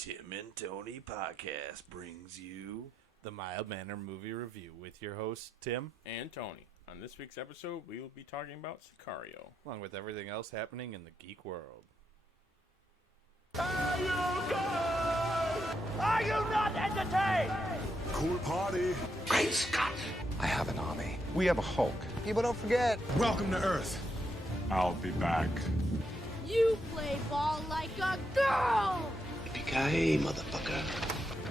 Tim and Tony podcast brings you the Mild Manner Movie Review with your hosts, Tim and Tony. On this week's episode, we will be talking about Sicario, along with everything else happening in the geek world. Are you not entertained? Cool party. Great Scott! I have an army. We have a Hulk. People don't forget. Welcome to Earth. I'll be back. You play ball like a girl! Yippee-ki-yay, motherfucker.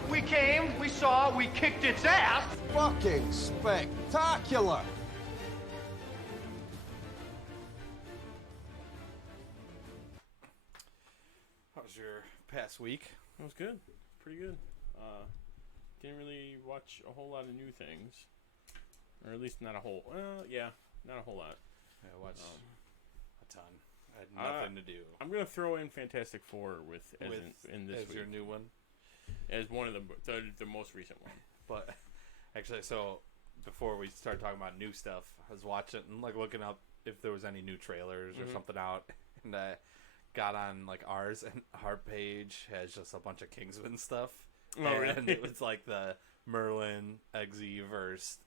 We came, we saw, we kicked its ass. Fucking spectacular. How was your past week? It was good. Pretty good. Didn't really watch a whole lot of new things. Or at least not a whole... not a whole lot. I watched a ton. I had nothing to do. I'm going to throw in Fantastic Four in this as week. your new one? As one of the most recent one. But, actually, so, before we started talking about new stuff, I was watching and, looking up if there was any new trailers or something out. And I got on, ours, and our page has just a bunch of Kingsman stuff. Oh, really? And it was, the Merlin, Eggsy versus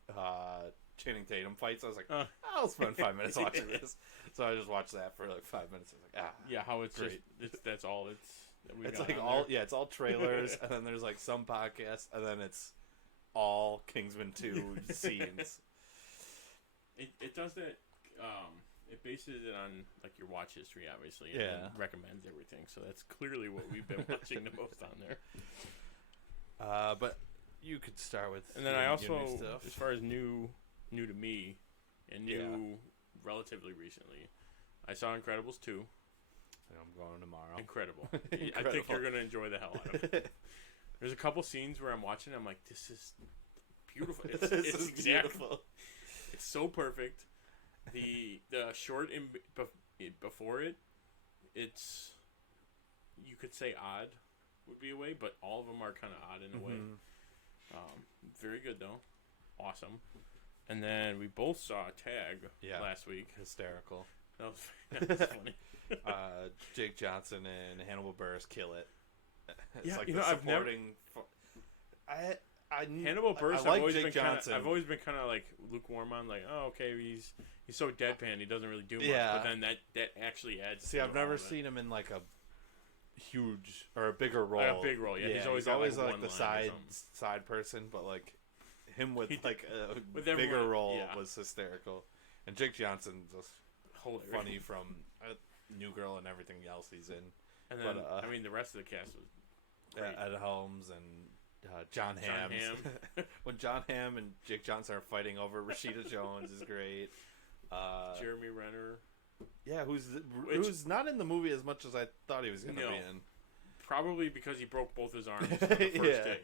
Channing Tatum fights. I was like, I'll spend 5 minutes watching this. So I just watched that for 5 minutes. I was like, yeah, how it's great. That's all it's. It's it's all trailers, and then there's some podcasts, and then it's all Kingsman 2 scenes. It does that. It bases it on your watch history, obviously, and then recommends everything. So that's clearly what we've been watching the most on there. But you could start with. And then I also, as far as new to me, and new relatively recently, I saw Incredibles 2. And I'm going tomorrow. Incredible. I think you're going to enjoy the hell out of it. There's a couple scenes where I'm watching, I'm like, this is beautiful. It's beautiful. It's so perfect. The short before it's, you could say odd would be a way, but all of them are kind of odd in a way. Very good though. Awesome. And then we both saw Tag last week. Hysterical. That was funny. Jake Johnson and Hannibal Buress kill it. It's supporting. Hannibal Buress. I've always been kind of lukewarm on. Okay, he's so deadpan. He doesn't really do much. But then that actually adds. See, I've never seen him in a huge or a bigger role. A big role, yeah. He's always the side person, but him with a bigger role was hysterical. And Jake Johnson just hilarious. Funny from New Girl and everything else he's in. And then the rest of the cast was great. Ed Helms and John Hamm. When John Hamm and Jake Johnson are fighting over Rashida Jones is great. Jeremy Renner. Yeah, who's not in the movie as much as I thought he was going to be in. Probably because he broke both his arms on the first day.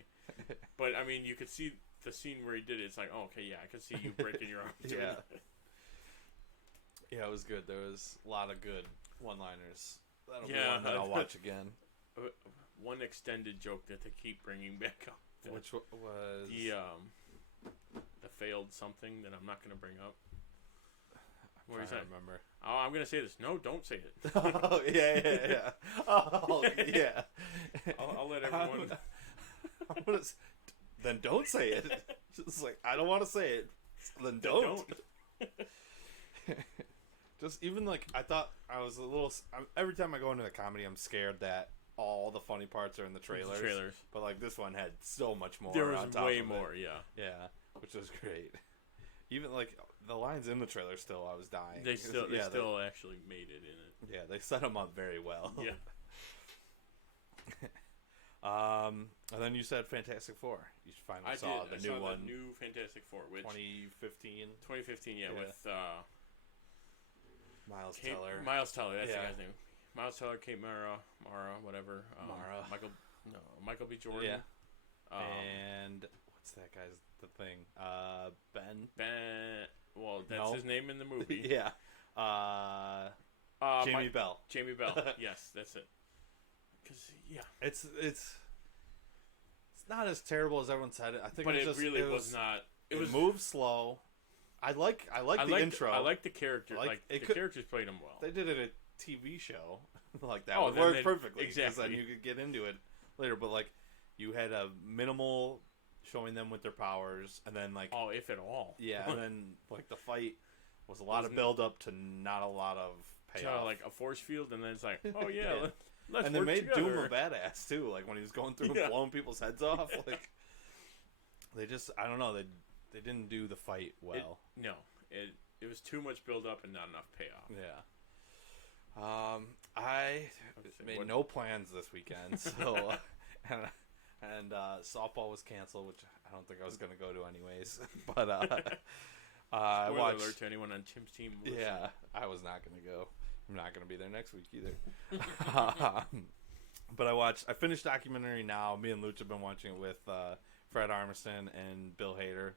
But, you could see the scene where he did it. It's like, I could see you breaking your arm. Yeah. Yeah, it was good. There was a lot of good one-liners. That'll be one that I'll watch again. One extended joke that they keep bringing back up. Which was? The failed something that I'm not going to bring up. What do you remember? Oh, I'm going to say this. No, don't say it. Oh, yeah. Oh, yeah. I'll let everyone... Then don't say it. It's I don't want to say it. Then don't. Just even I thought I was a little... every time I go into a comedy, I'm scared that all the funny parts are in the trailers. But this one had so much more. There was on top way of more, it. yeah. Yeah, which was great. Even the lines in the trailer still, I was dying. They still actually made it in it. Yeah, they set them up very well. Yeah. And then you said Fantastic Four. You finally saw the new one. The new Fantastic Four, which 2015. 2015, with Miles Teller. Miles Teller, that's the guy's name. Miles Teller, Kate Mara, whatever. Michael B. Jordan. Yeah. And what's that guy's thing? Ben. Well, that's his name in the movie. Yeah. Jamie Bell. Jamie Bell. Yes, that's it. Because it's not as terrible as everyone said it. I think, but it really was not. It moved slow. I like the intro. I like the character. The characters played them well. They did it a TV show that would work perfectly. Exactly. Then you could get into it later, but like you had a minimal showing them with their powers, and then like if at all. Yeah, and then like the fight was a lot of build up to not a lot of payoff. Like a force field, and then it's like, oh yeah, let's and they work made together. Doom a badass too. Like when he was going through and blowing people's heads off. Like they just, I don't know, they didn't do the fight well. It was too much build up and not enough payoff. Yeah. I made no plans this weekend, so and softball was canceled, which I don't think I was going to go to anyways. But I watched. Alert to anyone on Tim's team. Yeah, I was not going to go. I'm not going to be there next week either. But I finished Documentary Now. Me and Luch have been watching it with Fred Armisen and Bill Hader.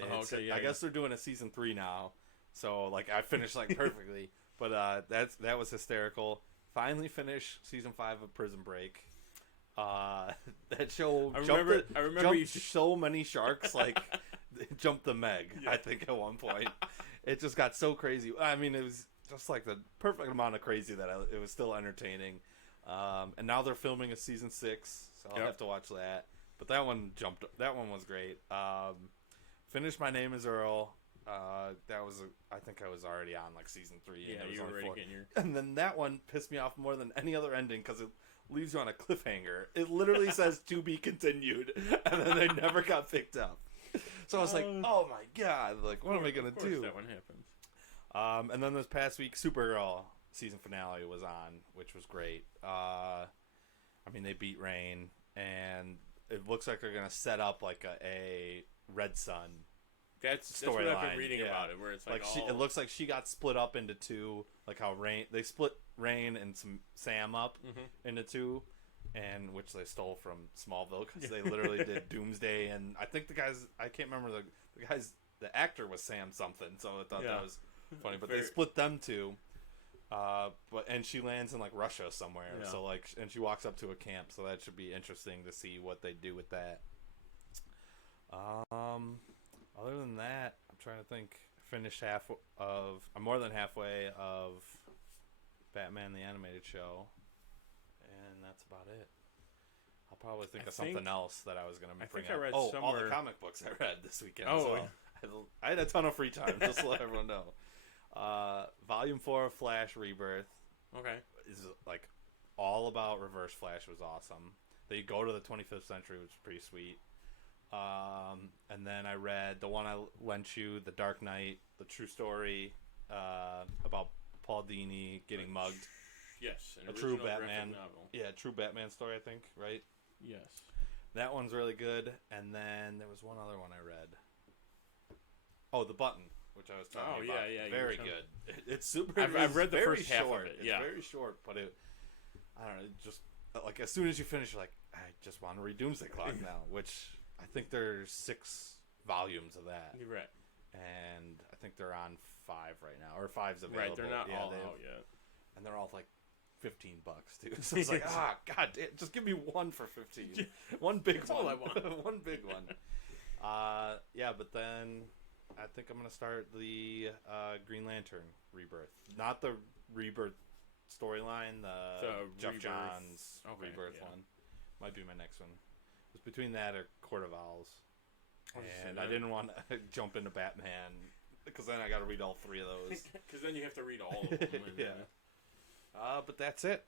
I guess they're doing a season 3 now. So like I finished like perfectly. But that was hysterical. Finally finished season 5 of Prison Break. That show jumped so many sharks, like it jumped the Meg. I think at one point, it just got so crazy. I mean, it was just like the perfect amount of crazy that it was still entertaining. And now they're filming a season 6, so I'll have to watch that. But that one jumped. That one was great. Finished My Name Is Earl. I think I was already on like season 3. Yeah, and you were already getting your. And then that one pissed me off more than any other ending because it leaves you on a cliffhanger. It literally says to be continued, and then they never got picked up. So I was like, oh my god, like what am I gonna do? That one happens. And then this past week, Supergirl season finale was on, which was great. I mean, they beat Rain, and it looks like they're gonna set up like a Red Sun. That's what I've been reading about it, where it's like it looks like she got split up into 2, like how they split Rain and Sam up into 2, and which they stole from Smallville because they literally did Doomsday, and I think I can't remember the actor was Sam something, so I thought that was funny, but they split them 2. And she lands in like Russia somewhere, so like, and she walks up to a camp, so that should be interesting to see what they do with that. Other than that, I'm trying to think. Finished I'm more than halfway of Batman the Animated Show, and that's about it. I'll probably think of something else that I was going to bring up. I read somewhere. All the comic books I read this weekend. Oh, so I had a ton of free time, just to let everyone know. Volume 4 of Flash Rebirth. Okay. Is like all about Reverse Flash. Was awesome. They go to the 25th century, which is pretty sweet. And then I read the one I lent you, The Dark Knight, the true story about Paul Dini getting mugged. Yes, a true Batman novel. Yeah, true Batman story, I think, right? Yes. That one's really good. And then there was one other one I read. Oh, The Button, which I was talking about. Oh, yeah. Very good. It's super. I've read the first half short. of it. It's very short, but I don't know, it just like as soon as you finish, you're like, I just want to read Doomsday Clock now, which I think there's 6 volumes of that. You're right. And I think they're on 5 right now, or 5's available. Right, they're not all out yet. And they're all like $15 too. So it's like, god, just give me one for 15. One big That's one. all I want. One big one. But then I think I'm gonna start the Green Lantern Rebirth, not the Rebirth storyline. The Jeff Rebirth. Johns Rebirth one might be my next one. It was between that or Court of Owls, and I didn't want to jump into Batman because then I got to read all 3 of those. Because then you have to read all of them. But that's it.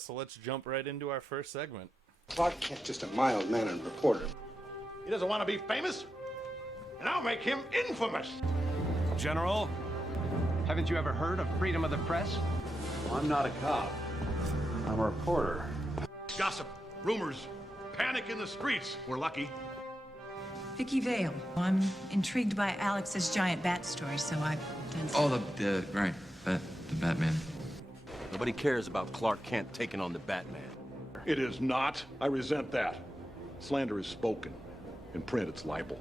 So let's jump right into our first segment. Clark Kent's just a mild-mannered reporter. He doesn't want to be famous, and I'll make him infamous. General, Haven't you ever heard of freedom of the press? Well, I'm not a cop. I'm a reporter. Gossip, rumors, panic in the streets. We're lucky. Vicky Vale. I'm intrigued by Alex's giant bat story, so I've done some... the Batman. Nobody cares about Clark Kent taking on the Batman. It is not. I resent that. Slander is spoken. In print, it's libel.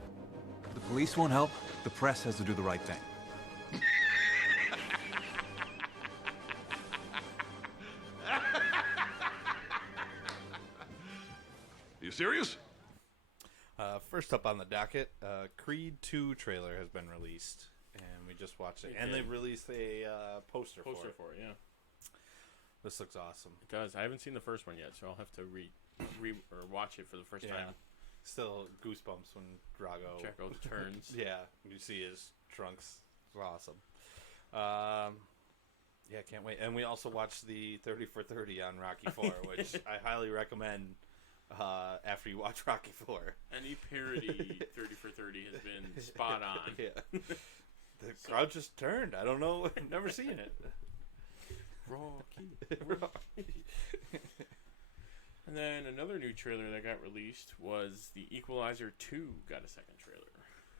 the police won't help. The press has to do the right thing. You serious? First up on the docket, Creed 2 trailer has been released, and we just watched it. And they've released a poster for it. This looks awesome. It does. I haven't seen the first one yet, so I'll have to or watch it for the first time. Still goosebumps when Drago turns. Yeah, you see his trunks. It's awesome. Yeah, can't wait. And we also watched the 30 for 30 on Rocky 4, which I highly recommend after you watch Rocky 4. Any parody 30 for 30 has been spot on. Yeah. The crowd just turned. I don't know. I've never seen it. Rocky. And then another new trailer that got released was The Equalizer 2 got a second trailer.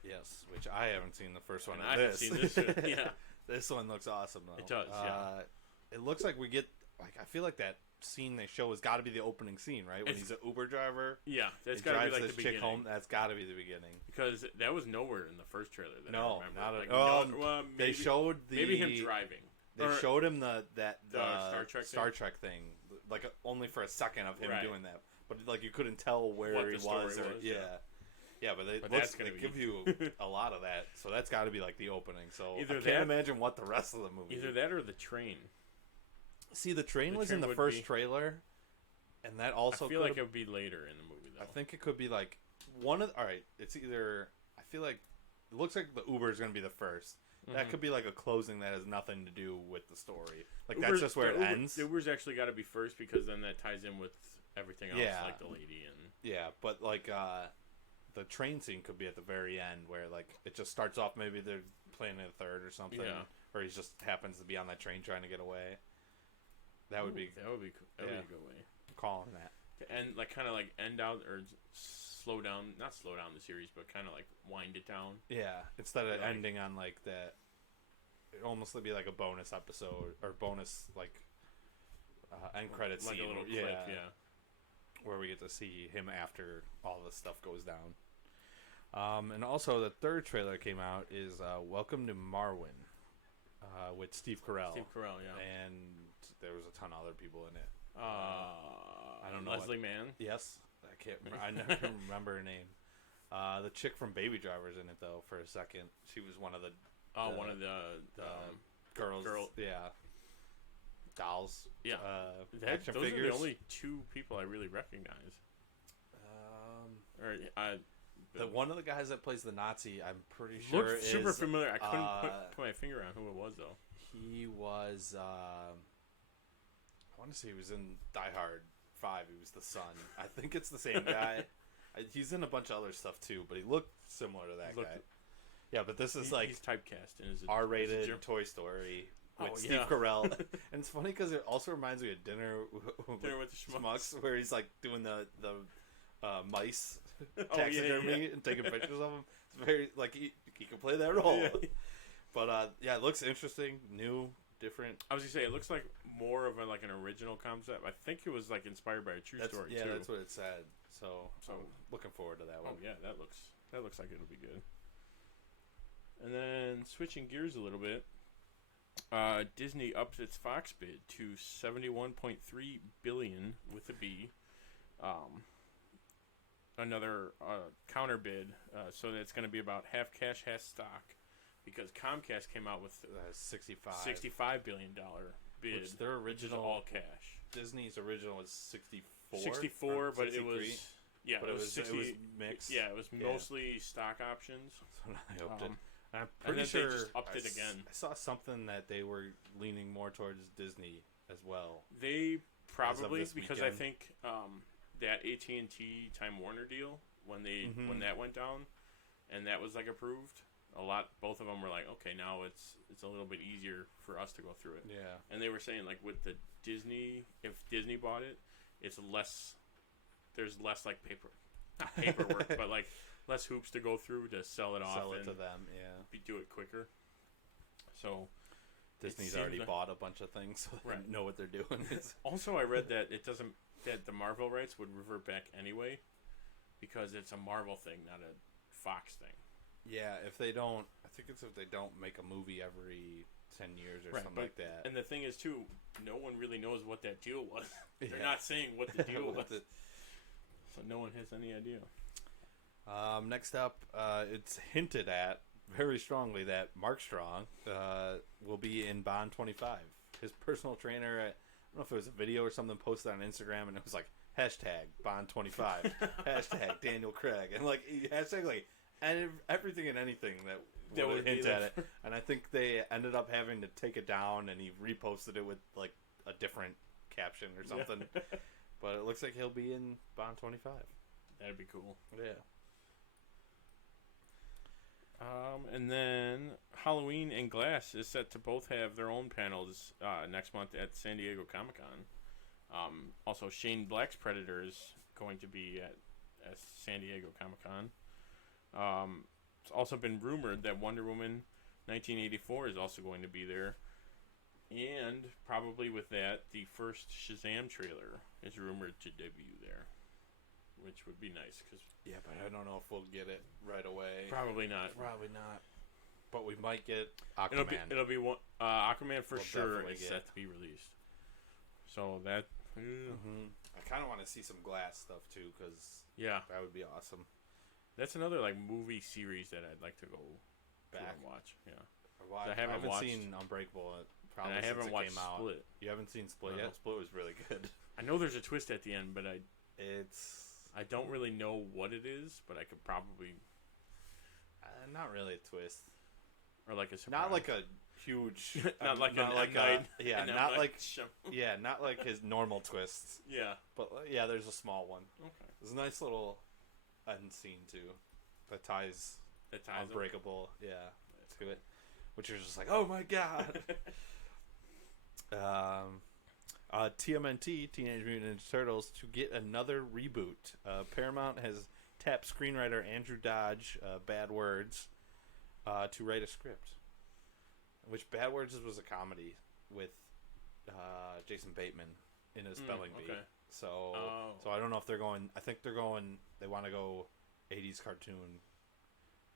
Yes, which I haven't seen the first one. And I haven't seen this one. Yeah. This one looks awesome, though. It does, yeah. It looks like we get, I feel like that scene they show has got to be the opening scene, right? When he's an Uber driver. Yeah, that's got to be like the beginning. Home, that's got to be the beginning. Because that was nowhere in the first trailer that I remember. Not like, at all. Well, they showed maybe him driving. They showed him the Star Trek thing, like only for a second of him right. doing that, but like you couldn't tell where what he was. Yeah, but they give you a lot of that, so that's got to be like the opening. So I can't imagine what the rest of the movie. Either that or the train. See, the train was in the first trailer, and that also I feel like it would be later in the movie, though. I think it could be like one of. All right, it's either. I feel like it looks like the Uber is going to be the first. That could be like a closing that has nothing to do with the story. Like that's just where it ends. The Uber's actually got to be first because then that ties in with everything else, like the lady and but like the train scene could be at the very end where like it just starts off. Maybe they're playing in a third or something, or he just happens to be on that train trying to get away. That would be cool. That would be a good way. I'm calling that. And like kind of like end out or not slow down the series, but kind of like wind it down. Yeah, instead of ending on like that, it almost would be like a bonus episode or bonus like end credit scene. Like a little clip, where we get to see him after all this stuff goes down. And also the third trailer came out is Welcome to Marwen with Steve Carell. Steve Carell, yeah. And there was a ton of other people in it. I don't know. Leslie Mann? Yes. I never remember her name. The chick from Baby Driver's in it though for a second. She was one of the girls. Yeah. Dolls. Yeah. Action those figures. are the only two people I really recognize. The one of the guys that plays the Nazi, I'm pretty sure looked super familiar. I couldn't put my finger on who it was though. He was. I want to say he was in Die Hard 5. He was the son. I think it's the same guy. He's in a bunch of other stuff too, but he looked similar to that guy. Yeah, but this is he's typecast in R-rated Toy Story with Steve Carell. And it's funny because it also reminds me of Dinner with the Schmucks, where he's like doing the mice taxidermy and taking pictures of them. It's very like he can play that role. But it looks interesting, new, different. I was gonna say it looks like more of like an original concept. I think it was like inspired by a true story. Yeah, too. that's what it said. So I'm looking forward to that one. Oh yeah, that looks like it'll be good. And then switching gears a little bit, Disney ups its Fox bid to $71.3 billion with a B. Another counter bid, so that's going to be about half cash, half stock, because Comcast came out with $65 billion bid. Which their original all cash. Disney's original was 64. 64, but it was it was 60, it was mixed. Yeah, it was mostly stock options. So I hoped it. I'm and pretty sure they just upped it again. I saw something that they were leaning more towards Disney as well. They probably because weekend. I think that AT&T Time Warner deal when that went down and that was like approved. Both of them were like, okay, now it's a little bit easier for us to go through it. Yeah. And they were saying like with the Disney, if Disney bought it, it's less. There's less like paperwork, but like less hoops to go through to sell it off. Sell it and to them, do it quicker. So Disney's already bought a bunch of things, so they know what they're doing. Also, I read that that the Marvel rights would revert back anyway, because it's a Marvel thing, not a Fox thing. Yeah, if they don't make a movie every 10 years or something like that. And the thing is too, no one really knows what that deal was. They're not saying what the deal was. So no one has any idea. Next up, it's hinted at very strongly that Mark Strong will be in Bond 25. His personal trainer don't know if it was a video or something posted on Instagram, and it was like hashtag Bond25, hashtag Daniel Craig, and like hashtag like everything and anything that would hint at it. And I think they ended up having to take it down, and he reposted it with like a different caption or something. Yeah. But it looks like he'll be in Bond25. That'd be cool. Yeah. And then Halloween and Glass is set to both have their own panels next month at San Diego Comic-Con. Also, Shane Black's Predator is going to be at San Diego Comic-Con. It's also been rumored that Wonder Woman 1984 is also going to be there. And probably with that, the first Shazam trailer is rumored to debut there. Which would be nice. Yeah, but I don't know if we'll get it right away. Probably not. But we might get Aquaman. It'll be one, Aquaman for sure is set to be released. So that... I kind of want to see some Glass stuff too, because that would be awesome. That's another like movie series that I'd like to go back and watch. Yeah, I haven't seen Unbreakable. Probably and I haven't watched came out. Split. You haven't seen Split yet? Split was really good. I know there's a twist at the end, but I don't really know what it is, but I could probably not really a twist, or like a surprise. Not like a huge, not like not like night. Yeah, not like like his normal twists. Yeah, but yeah, there's a small one. Okay, there's a nice little end scene too that ties Unbreakable. Them. Yeah, to it, which is just like, oh my god. TMNT, Teenage Mutant Ninja Turtles, to get another reboot. Paramount has tapped screenwriter Andrew Dodge, Bad Words, to write a script. Which Bad Words was a comedy with Jason Bateman in a spelling bee. So I don't know if they're going. I think they're going. They want to go 80s cartoon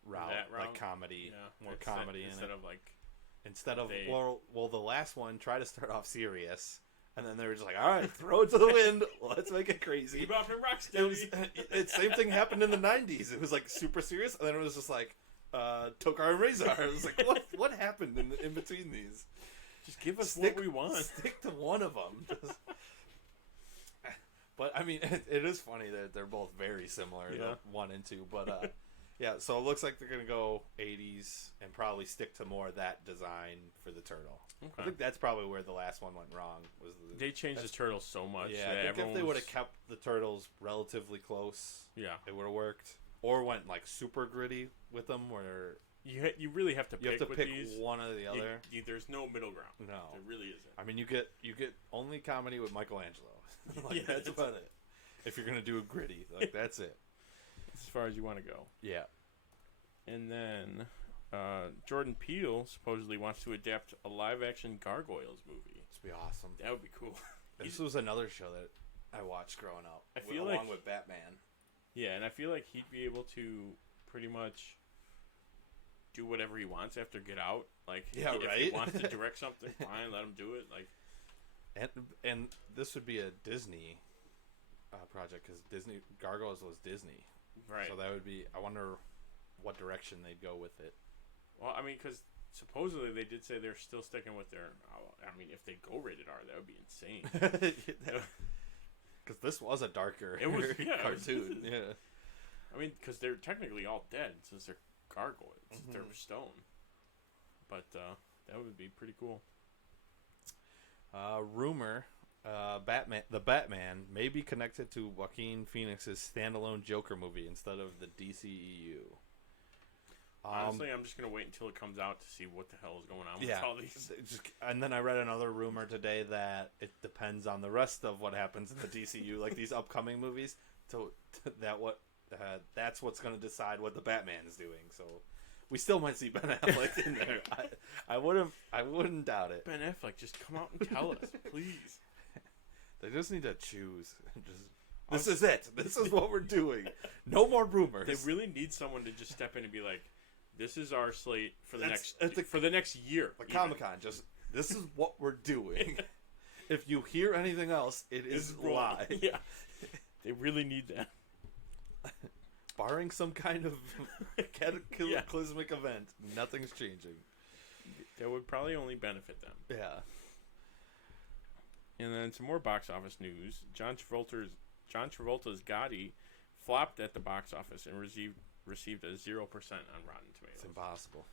route, like comedy, more comedy instead of well, the last one tried to start off serious. And then they were just like, all right, throw it to the wind. Let's make it crazy. Bebop and Rocksteady. Same thing happened in the 90s. It was like super serious. And then it was just like Tokar and Razor. It was like, what happened in between these? Just give us what we want. Stick to one of them. But, I mean, it is funny that they're both very similar, the 1 and 2. But, yeah, so it looks like they're going to go 80s and probably stick to more of that design for the turtle. Okay. I think that's probably where the last one went wrong. They changed the turtles so much. Yeah, I think if they would have kept the turtles relatively close, it would have worked. Or went like super gritty with them, where you really have to pick these. One or the other. There's no middle ground. No, there really isn't. I mean, you get only comedy with Michelangelo. That's about it. If you're gonna do a gritty, that's it. As far as you want to go. Yeah. And then Jordan Peele supposedly wants to adapt a live-action Gargoyles movie. This would be awesome. That would be cool. This was another show that I watched growing up. Along with Batman. Yeah, and I feel like he'd be able to pretty much do whatever he wants after Get Out. Like, if he wants to direct something, fine, let him do it. Like, and this would be a Disney project, because Gargoyles was Disney. Right. So that would be. I wonder what direction they'd go with it. Well, I mean, because supposedly they did say they're still sticking with their. I mean, if they go rated R, that would be insane. Because this was a darker cartoon. Yeah. I mean, because they're technically all dead since they're gargoyles. Mm-hmm. They're stone. But that would be pretty cool. Rumor. The Batman may be connected to Joaquin Phoenix's standalone Joker movie instead of the DCEU. Honestly, I'm just going to wait until it comes out to see what the hell is going on with all these. And then I read another rumor today that it depends on the rest of what happens in the DCU, like these upcoming movies, that's what's going to decide what the Batman is doing. So we still might see Ben Affleck in there. I wouldn't doubt it. Ben Affleck, just come out and tell us, please. They just need to choose. This is it. This is what we're doing. No more rumors. They really need someone to just step in and be like, "This is our slate for the next year." Like Comic-Con, this is what we're doing. If you hear anything else, it is lie. Yeah, they really need that. Barring some kind of cataclysmic event, nothing's changing. That would probably only benefit them. Yeah. And then some more box office news. John Travolta's Gotti flopped at the box office and received a 0% on Rotten Tomatoes. It's impossible.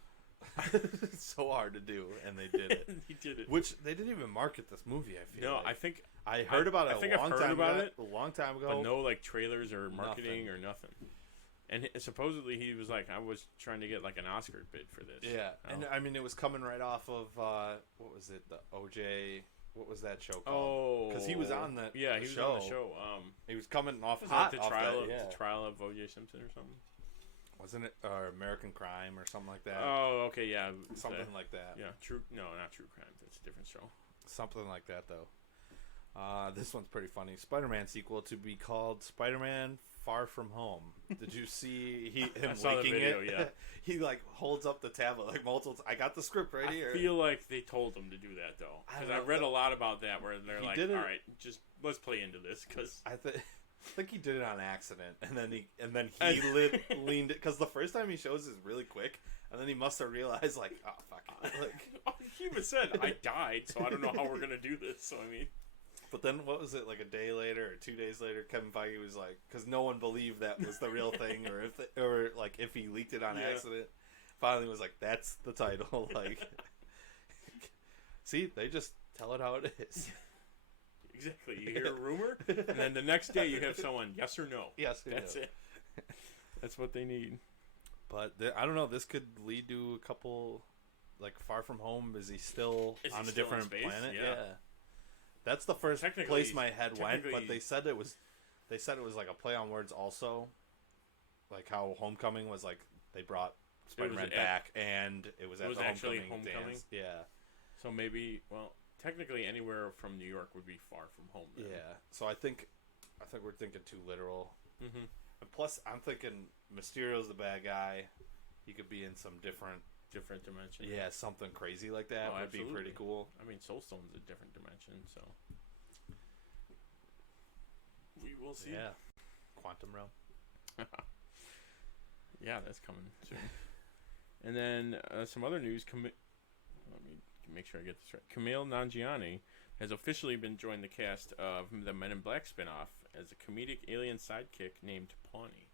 It's so hard to do, and they did it. He did it. Which they didn't even market this movie. I feel. No, like. I think I heard about it. A long time ago. But no, like trailers or marketing or nothing. And supposedly he was like, I was trying to get like an Oscar bid for this. Yeah, and I mean it was coming right off of what was it? The OJ. What was that show called? Oh, because he was on the he was show. on the show. He was coming off hot. The trial of OJ Simpson or something. Wasn't it American Crime or something like that? Oh, okay, yeah, something like that. Yeah, not True Crime. That's a different show. Something like that though. This one's pretty funny. Spider-Man sequel to be called Spider-Man Far From Home. Did you see him leaking it? Yeah. He like holds up the tablet like multiple times. I got the script right here. I feel like they told him to do that though, because I read a lot about that where they're like, "All right, just let's play into this." Because I think he did it on accident, and then he leaned it because the first time he shows is really quick, and then he must have realized like, oh fuck, like he even said, "I died, so I don't know how we're gonna do this." So I mean. But then, what was it, like a day later or 2 days later, Kevin Feige was like, because no one believed that was the real thing, or if he leaked it on accident, finally was like, that's the title. Like, see, they just tell it how it is. Exactly. You hear a rumor, and then the next day you have someone, yes or no. Yes, that's it. That's what they need. But I don't know. This could lead to a couple, like Far From Home. Is he still on a different planet? Yeah. That's the first place my head went, but they said it was like a play on words also, like how Homecoming was like they brought Spider-Man back and it was the actually Homecoming dance. Yeah. So maybe technically anywhere from New York would be far from home. Then. Yeah. So I think we're thinking too literal. Mm-hmm. And plus, I'm thinking Mysterio's the bad guy. He could be in some different dimension. Yeah, something crazy like that would be pretty cool. I mean, Soulstone's a different dimension, so we will see. Yeah, Quantum Realm. Yeah, that's coming soon. And then some other news. Let me make sure I get this right. Kumail Nanjiani has officially been joined the cast of the Men in Black spinoff as a comedic alien sidekick named Pawnee.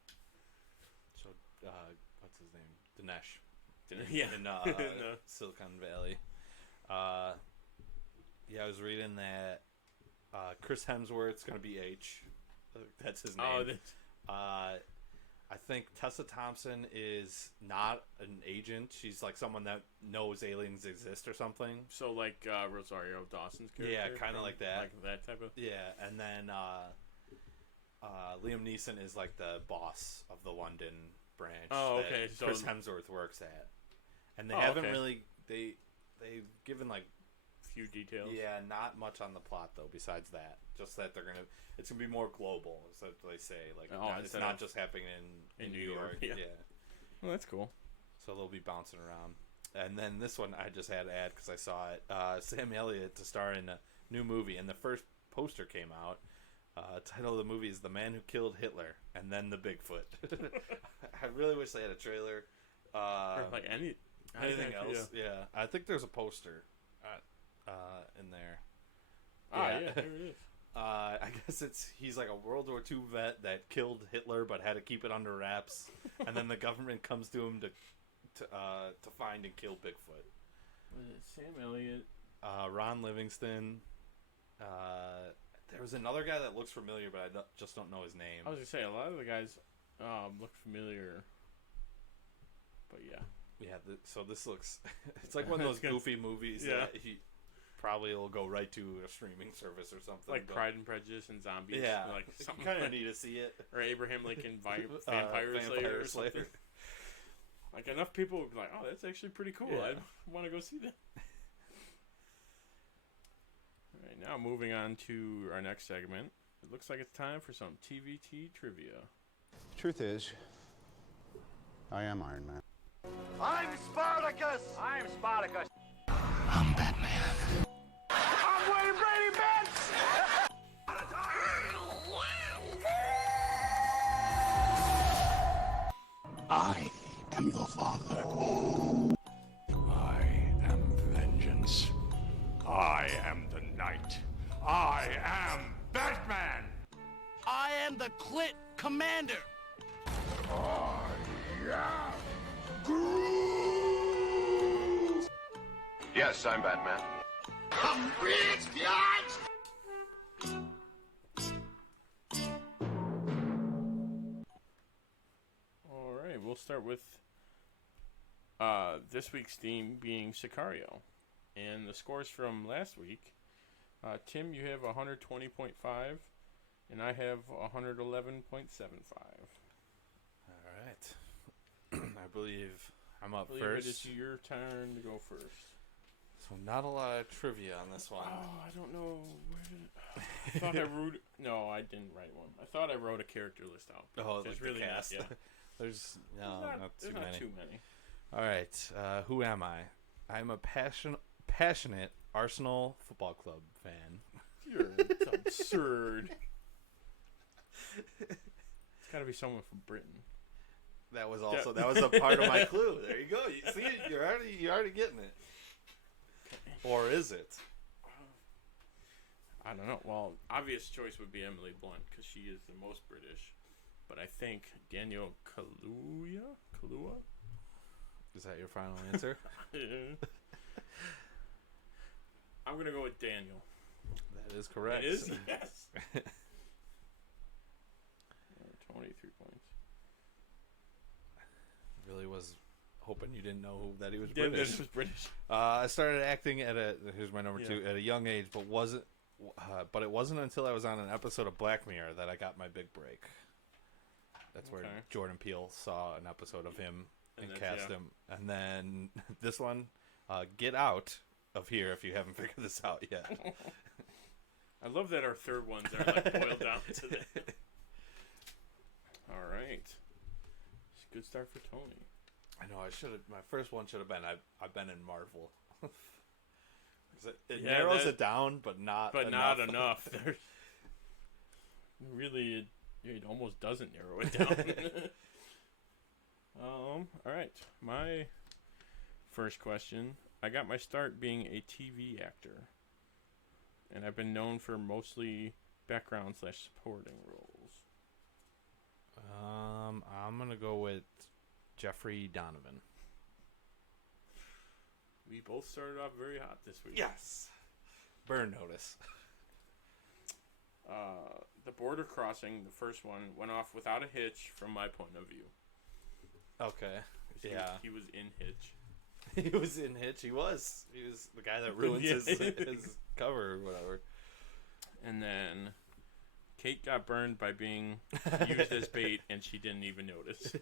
So, what's his name? Dinesh. Yeah, in Silicon Valley. Yeah, I was reading that Chris Hemsworth's gonna be H. That's his name. I think Tessa Thompson is not an agent. She's like someone that knows aliens exist or something. So like Rosario Dawson's character. Yeah, kind of like that. Like that type of. Yeah, and then Liam Neeson is like the boss of the London branch. Oh, okay. So Chris Hemsworth works at. And they haven't really they've given like few details. Yeah, not much on the plot though. Besides that, just that it's gonna be more global. Is what they say. Like it's not just happening in New York. Yeah. Well, that's cool. So they'll be bouncing around. And then this one I just had to add because I saw it. Sam Elliott to star in a new movie, and the first poster came out. Title of the movie is "The Man Who Killed Hitler," and then the Bigfoot. I really wish they had a trailer. Or like anything else? Yeah, I think there's a poster in there. Yeah, there it is. I guess he's like a World War II vet that killed Hitler but had to keep it under wraps, and then the government comes to him to find and kill Bigfoot. Sam Elliott, Ron Livingston. There was another guy that looks familiar, but I just don't know his name. I was gonna say a lot of the guys look familiar, but yeah. Yeah, so this looks... It's like one of those goofy movies that he probably will go right to a streaming service or something. Like Pride and Prejudice and Zombies. Yeah, like you kind of need to see it. Or Abraham Lincoln Vampire Slayer or something. Like enough people would be like, oh, that's actually pretty cool. Yeah. I want to go see that. All right, now moving on to our next segment. It looks like it's time for some TvT Trivia. Truth is, I am Iron Man. I'm Spartacus! I'm Spartacus! I'm Batman. I'm Wayne Brady Betts! I am your father. I am vengeance. I am the night. I am the Clit Commander. Yes, I'm Batman. Come, bitch, biatch! All right, we'll start with this week's theme being Sicario. And the scores from last week. Tim, you have 120.5, and I have 111.75. All right. I believe I'm up first. It is your turn to go first. So not a lot of trivia on this one. Oh, I don't know. I thought I wrote... No, I didn't write one. I thought I wrote a character list out. Oh, there's like really the cast. not, yeah. There's not too many. All right. Who am I? I'm a passionate Arsenal Football Club fan. You're absurd. It's got to be someone from Britain. That was also that was a part of my clue. There you go. You see, you're already getting it. Or is it? I don't know. Well, obvious choice would be Emily Blunt because she is the most British. But I think Daniel Kaluuya? Is that your final answer? I'm going to go with Daniel. That is correct. It is? Yes. 23 points. Really was hoping you didn't know that he was Yeah, British. that was British. I started acting here's my number 2, at a young age, but it wasn't until I was on an episode of Black Mirror that I got my big break. That's where Jordan Peele saw an episode of him and cast him. And then this one, get out of here if you haven't figured this out yet. I love that our third ones are like boiled down to that. All right. It's a good start for Tony. I know. My first one should have been I've been in Marvel. It narrows it down, but not enough. Really, it almost doesn't narrow it down. All right. My first question. I got my start being a TV actor, and I've been known for mostly background/supporting roles. I'm gonna go with Jeffrey Donovan. We both started off very hot this week. Yes. Burn notice. The border crossing, the first one, went off without a hitch from my point of view. Okay. Yeah. He was in Hitch. He was in Hitch. He was the guy that ruins his cover or whatever. And then Kate got burned by being used as bait, and she didn't even notice.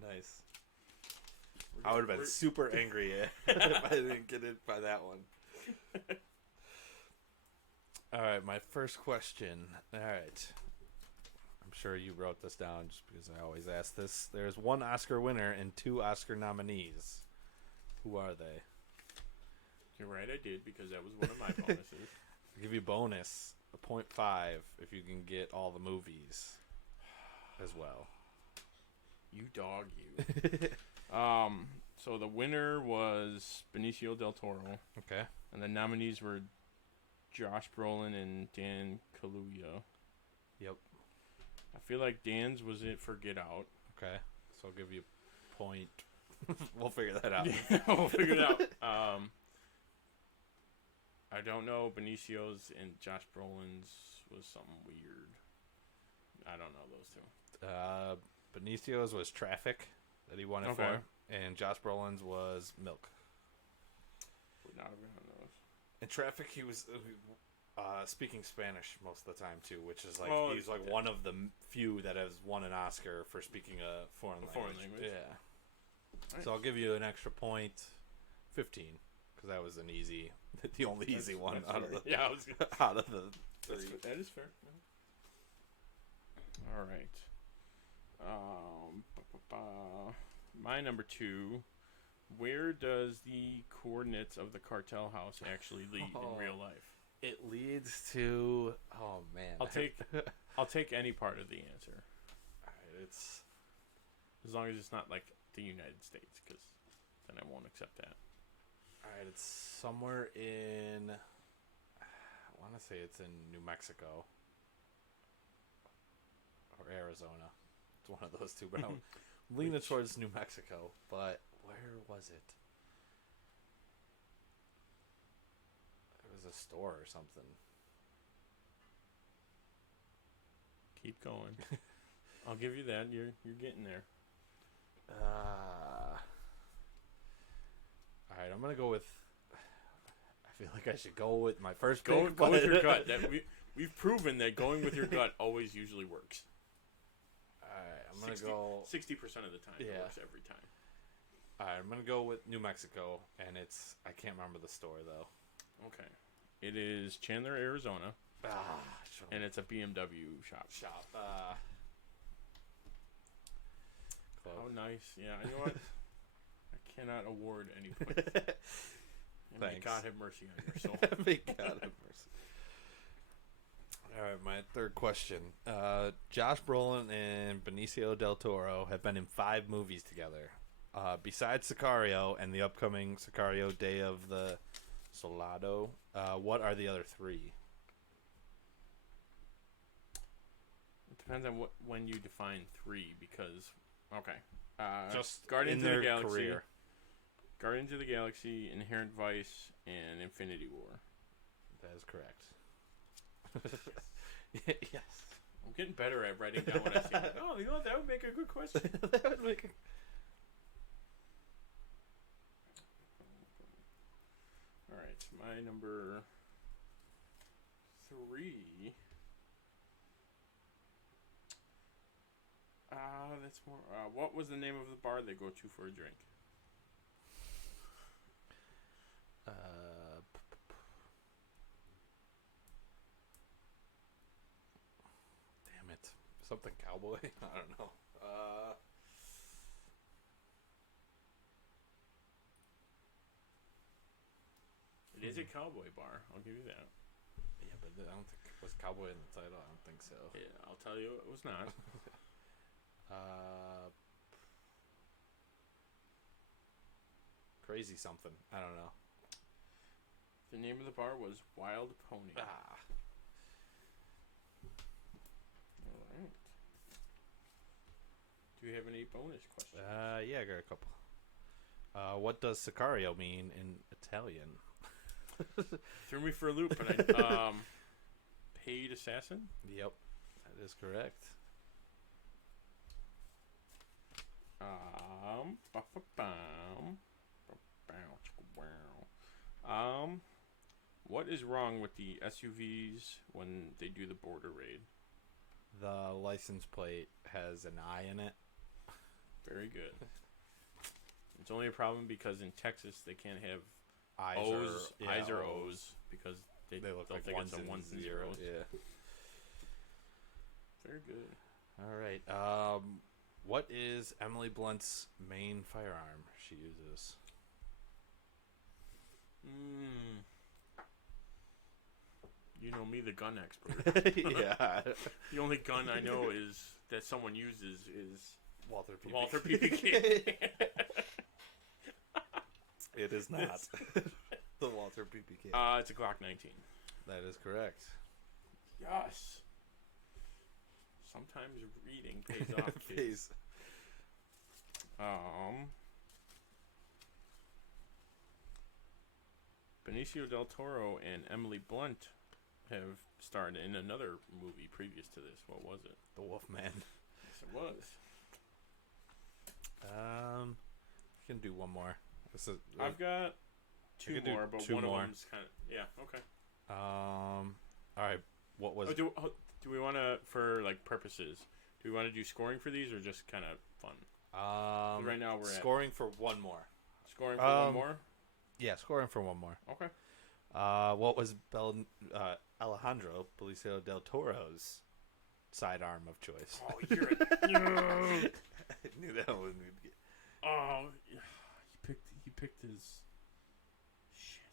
Nice. I would have been super angry if I didn't get it by that one. All right, my first question. All right. I'm sure you wrote this down just because I always ask this. There's one Oscar winner and 2 Oscar nominees. Who are they? You're right, I did, because that was one of my bonuses. I'll give you a bonus, a 0.5, if you can get all the movies as well. You dog, you. So the winner was Benicio del Toro. Okay. And the nominees were Josh Brolin and Dan Kaluuya. Yep. I feel like Dan's was it for Get Out. Okay. So I'll give you a point. We'll figure that out. Yeah, we'll figure it out. I don't know. Benicio's and Josh Brolin's was something weird. I don't know those two. Benicio's was Traffic that he won it for, and Josh Brolin's was Milk. Would not have been on those. In Traffic, he was speaking Spanish most of the time too, which is like he's like one of the few that has won an Oscar for speaking a foreign language. Yeah. Right. So I'll give you an extra point, 15, because that was the only easy one out of the out of the 3. That is fair. Yeah. All right. My number 2. Where does the coordinates of the Cartel house actually lead in real life? It leads to I'll take any part of the answer. All right, it's as long as it's not like the United States, because then I won't accept that. All right, it's somewhere in. I want to say it's in New Mexico or Arizona. It's one of those two, but I'm leaning towards New Mexico. But where was it? It was a store or something. Keep going. I'll give you that. You're getting there. All right, I'm gonna go with. I feel like I should go with my first pick. Go with your gut. That we've proven that going with your gut always usually works. All right, I'm gonna go 60% of the time. It works every time. All right, I'm gonna go with New Mexico, and I can't remember the store though. Okay, it is Chandler, Arizona, and it's a BMW shop. Oh, nice. Yeah, you know what? I cannot award any points. May God have mercy on your soul. May God have mercy. All right, my third question. Josh Brolin and Benicio del Toro have been in 5 movies together. Besides Sicario and the upcoming Sicario Day of the Soldado, what are the other 3? It depends on when you define 3, because... Okay. Just Guardians in of the their Galaxy, career. Guardians of the Galaxy, Inherent Vice, and Infinity War. That is correct. Yes. I'm getting better at writing down what I see. Oh, you know what? That would make a good question. That would make All right. My number 3... that's more. What was the name of the bar they go to for a drink? Damn it! Something cowboy? I don't know. It is a cowboy bar. I'll give you that. Yeah, but I don't think was cowboy in the title. I don't think so. Yeah, I'll tell you, it was not. Crazy something. I don't know. The name of the bar was Wild Pony. All right. Do you have any bonus questions? Yeah, I got a couple. What does Sicario mean in Italian? Threw me for a loop, and I paid assassin. Yep, that is correct. What is wrong with the SUVs when they do the border raid? The license plate has an I in it. Very good. It's only a problem because in Texas they can't have I's or O's because they'll like think ones it's a and ones and zeros. zeros. Yeah. Very good. All right. What is Emily Blunt's main firearm she uses? You know me, the gun expert. Yeah. The only gun I know is that someone uses is Walther P. Walther King. It is not the Walther PPK. It's a Glock 19. That is correct. Yes. Sometimes reading pays off. Pays. Benicio del Toro and Emily Blunt have starred in another movie previous to this. What was it? The Wolfman. Yes, it was. I can do one more. I've got two more, but one of them's kind of... Yeah, okay. All right. What was... do we want to, for like purposes, do we want to do scoring for these or just kind of fun? Right now we're scoring for one more. Scoring for one more? Yeah, scoring for one more. Okay. What was Alejandro Benicio del Toro's sidearm of choice? Oh, you're I knew that one would get... Oh, he picked his... Shit.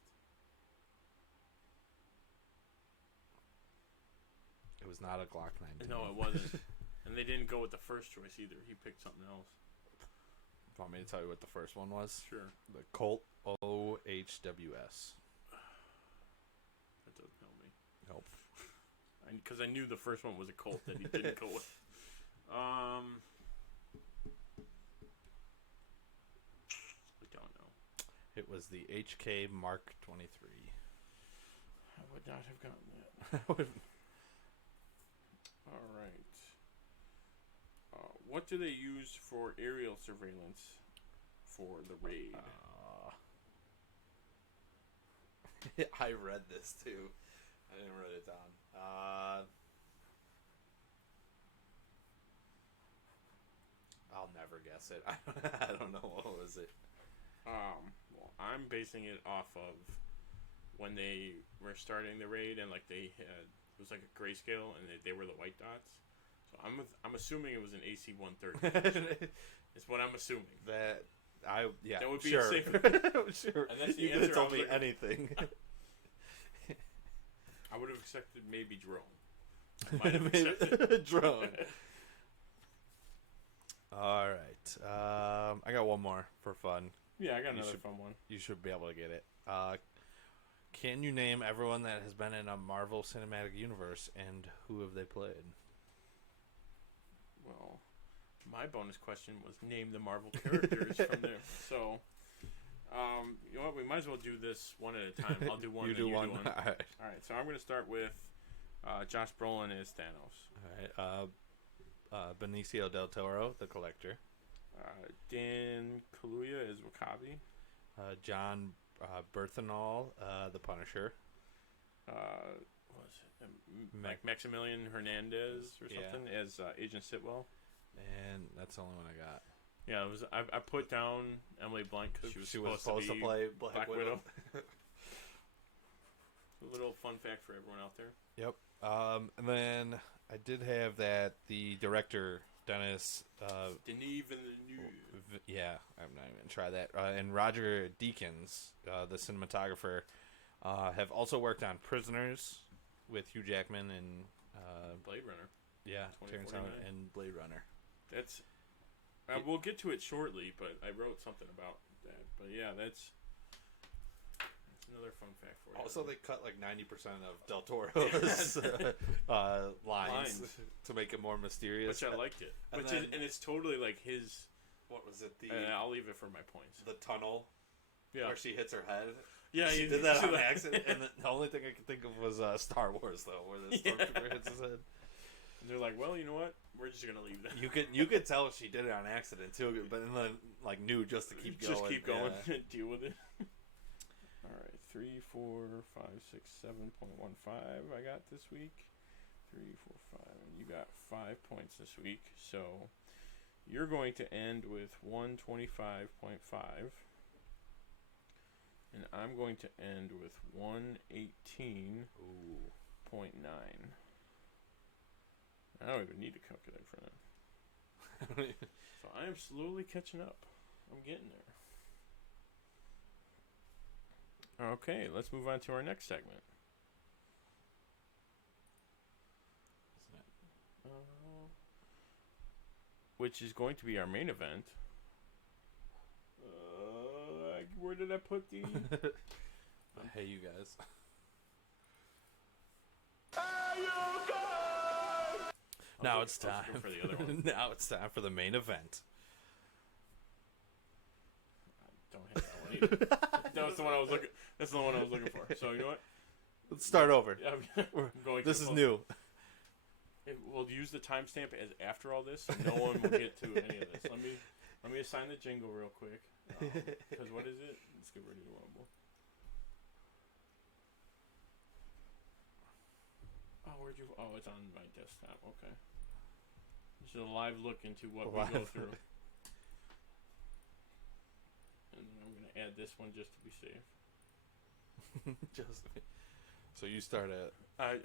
It was not a Glock 19. No, it wasn't. And they didn't go with the first choice either. He picked something else. Want me to tell you what the first one was? Sure. The Colt OHWS. That doesn't help me. because I knew the first one was a cult that he didn't go with. I don't know. It was the HK Mark 23. I would not have gotten that. All right. What do they use for aerial surveillance for the raid? I read this too. I didn't write it down. I'll never guess it. I don't know. What was it? Well, I'm basing it off of when they were starting the raid and like they had it was like a grayscale and they were the white dots. So I'm assuming it was an AC 130. It's what I'm assuming. That would be sure. Sure. And that's the You could answer have told I was me looking- anything. I would have accepted maybe drone. I might have accepted drone. All right. I got one more for fun. Yeah, I got another fun one. You should be able to get it. Can you name everyone that has been in a Marvel Cinematic Universe and who have they played? Well, my bonus question was name the Marvel characters from there. So, you know what? We might as well do this one at a time. I'll do one. You do one. All right. So I'm going to start with Josh Brolin as Thanos. All right. Benicio del Toro, the Collector. Dan Kaluuya is Wakabi. John Berthenol, the Punisher. What was it? Maximilian Hernandez or something as Agent Sitwell. And that's the only one I got. Yeah, it was. I put down Emily Blunt because she was supposed to play Black Widow. A little fun fact for everyone out there. Yep. And then I did have that the director Dennis. Denis Villeneuve. Yeah, I'm not even gonna try that. And Roger Deakins, the cinematographer, have also worked on Prisoners with Hugh Jackman and Blade Runner. Yeah, Terrence Howard and Blade Runner. That's. We'll get to it shortly, but I wrote something about that. But yeah, that's another fun fact for you. Also, they cut like 90% of Del Toro's lines to make it more mysterious. Which I liked it. And it's totally like his. What was it? I'll leave it for my points. The tunnel, where she hits her head. Yeah, she did that on accident. And the only thing I could think of was Star Wars, though, where the stormtrooper hits his head. And they're like, well, you know what? We're just gonna leave that. You could tell she did it on accident too, but then like knew just to keep going. Just keep going and deal with it. All right, 3, 4, 5, 6, 7.15. I got this week. 3, 4, 5. And you got 5 points this week. So you're going to end with 125.5, and I'm going to end with 118.9. I don't even need a calculator for that. So I am slowly catching up. I'm getting there. Okay, let's move on to our next segment. Which is going to be our main event. Where did I put the... Hey, you guys. Now it's time for the other one. Now it's time for the main event. I don't have that one either. That's the one I was looking. That's the one I was looking for. So you know what? Let's start over. I'm going. This is new. We'll use the timestamp as after all this, so no one will get to any of this. Let me assign the jingle real quick. Because what is it? Let's get ready to rumble. Oh, where'd you? Oh, it's on my desktop. Okay. This is a live look into what we go through. And then I'm gonna add this one just to be safe. So you start it.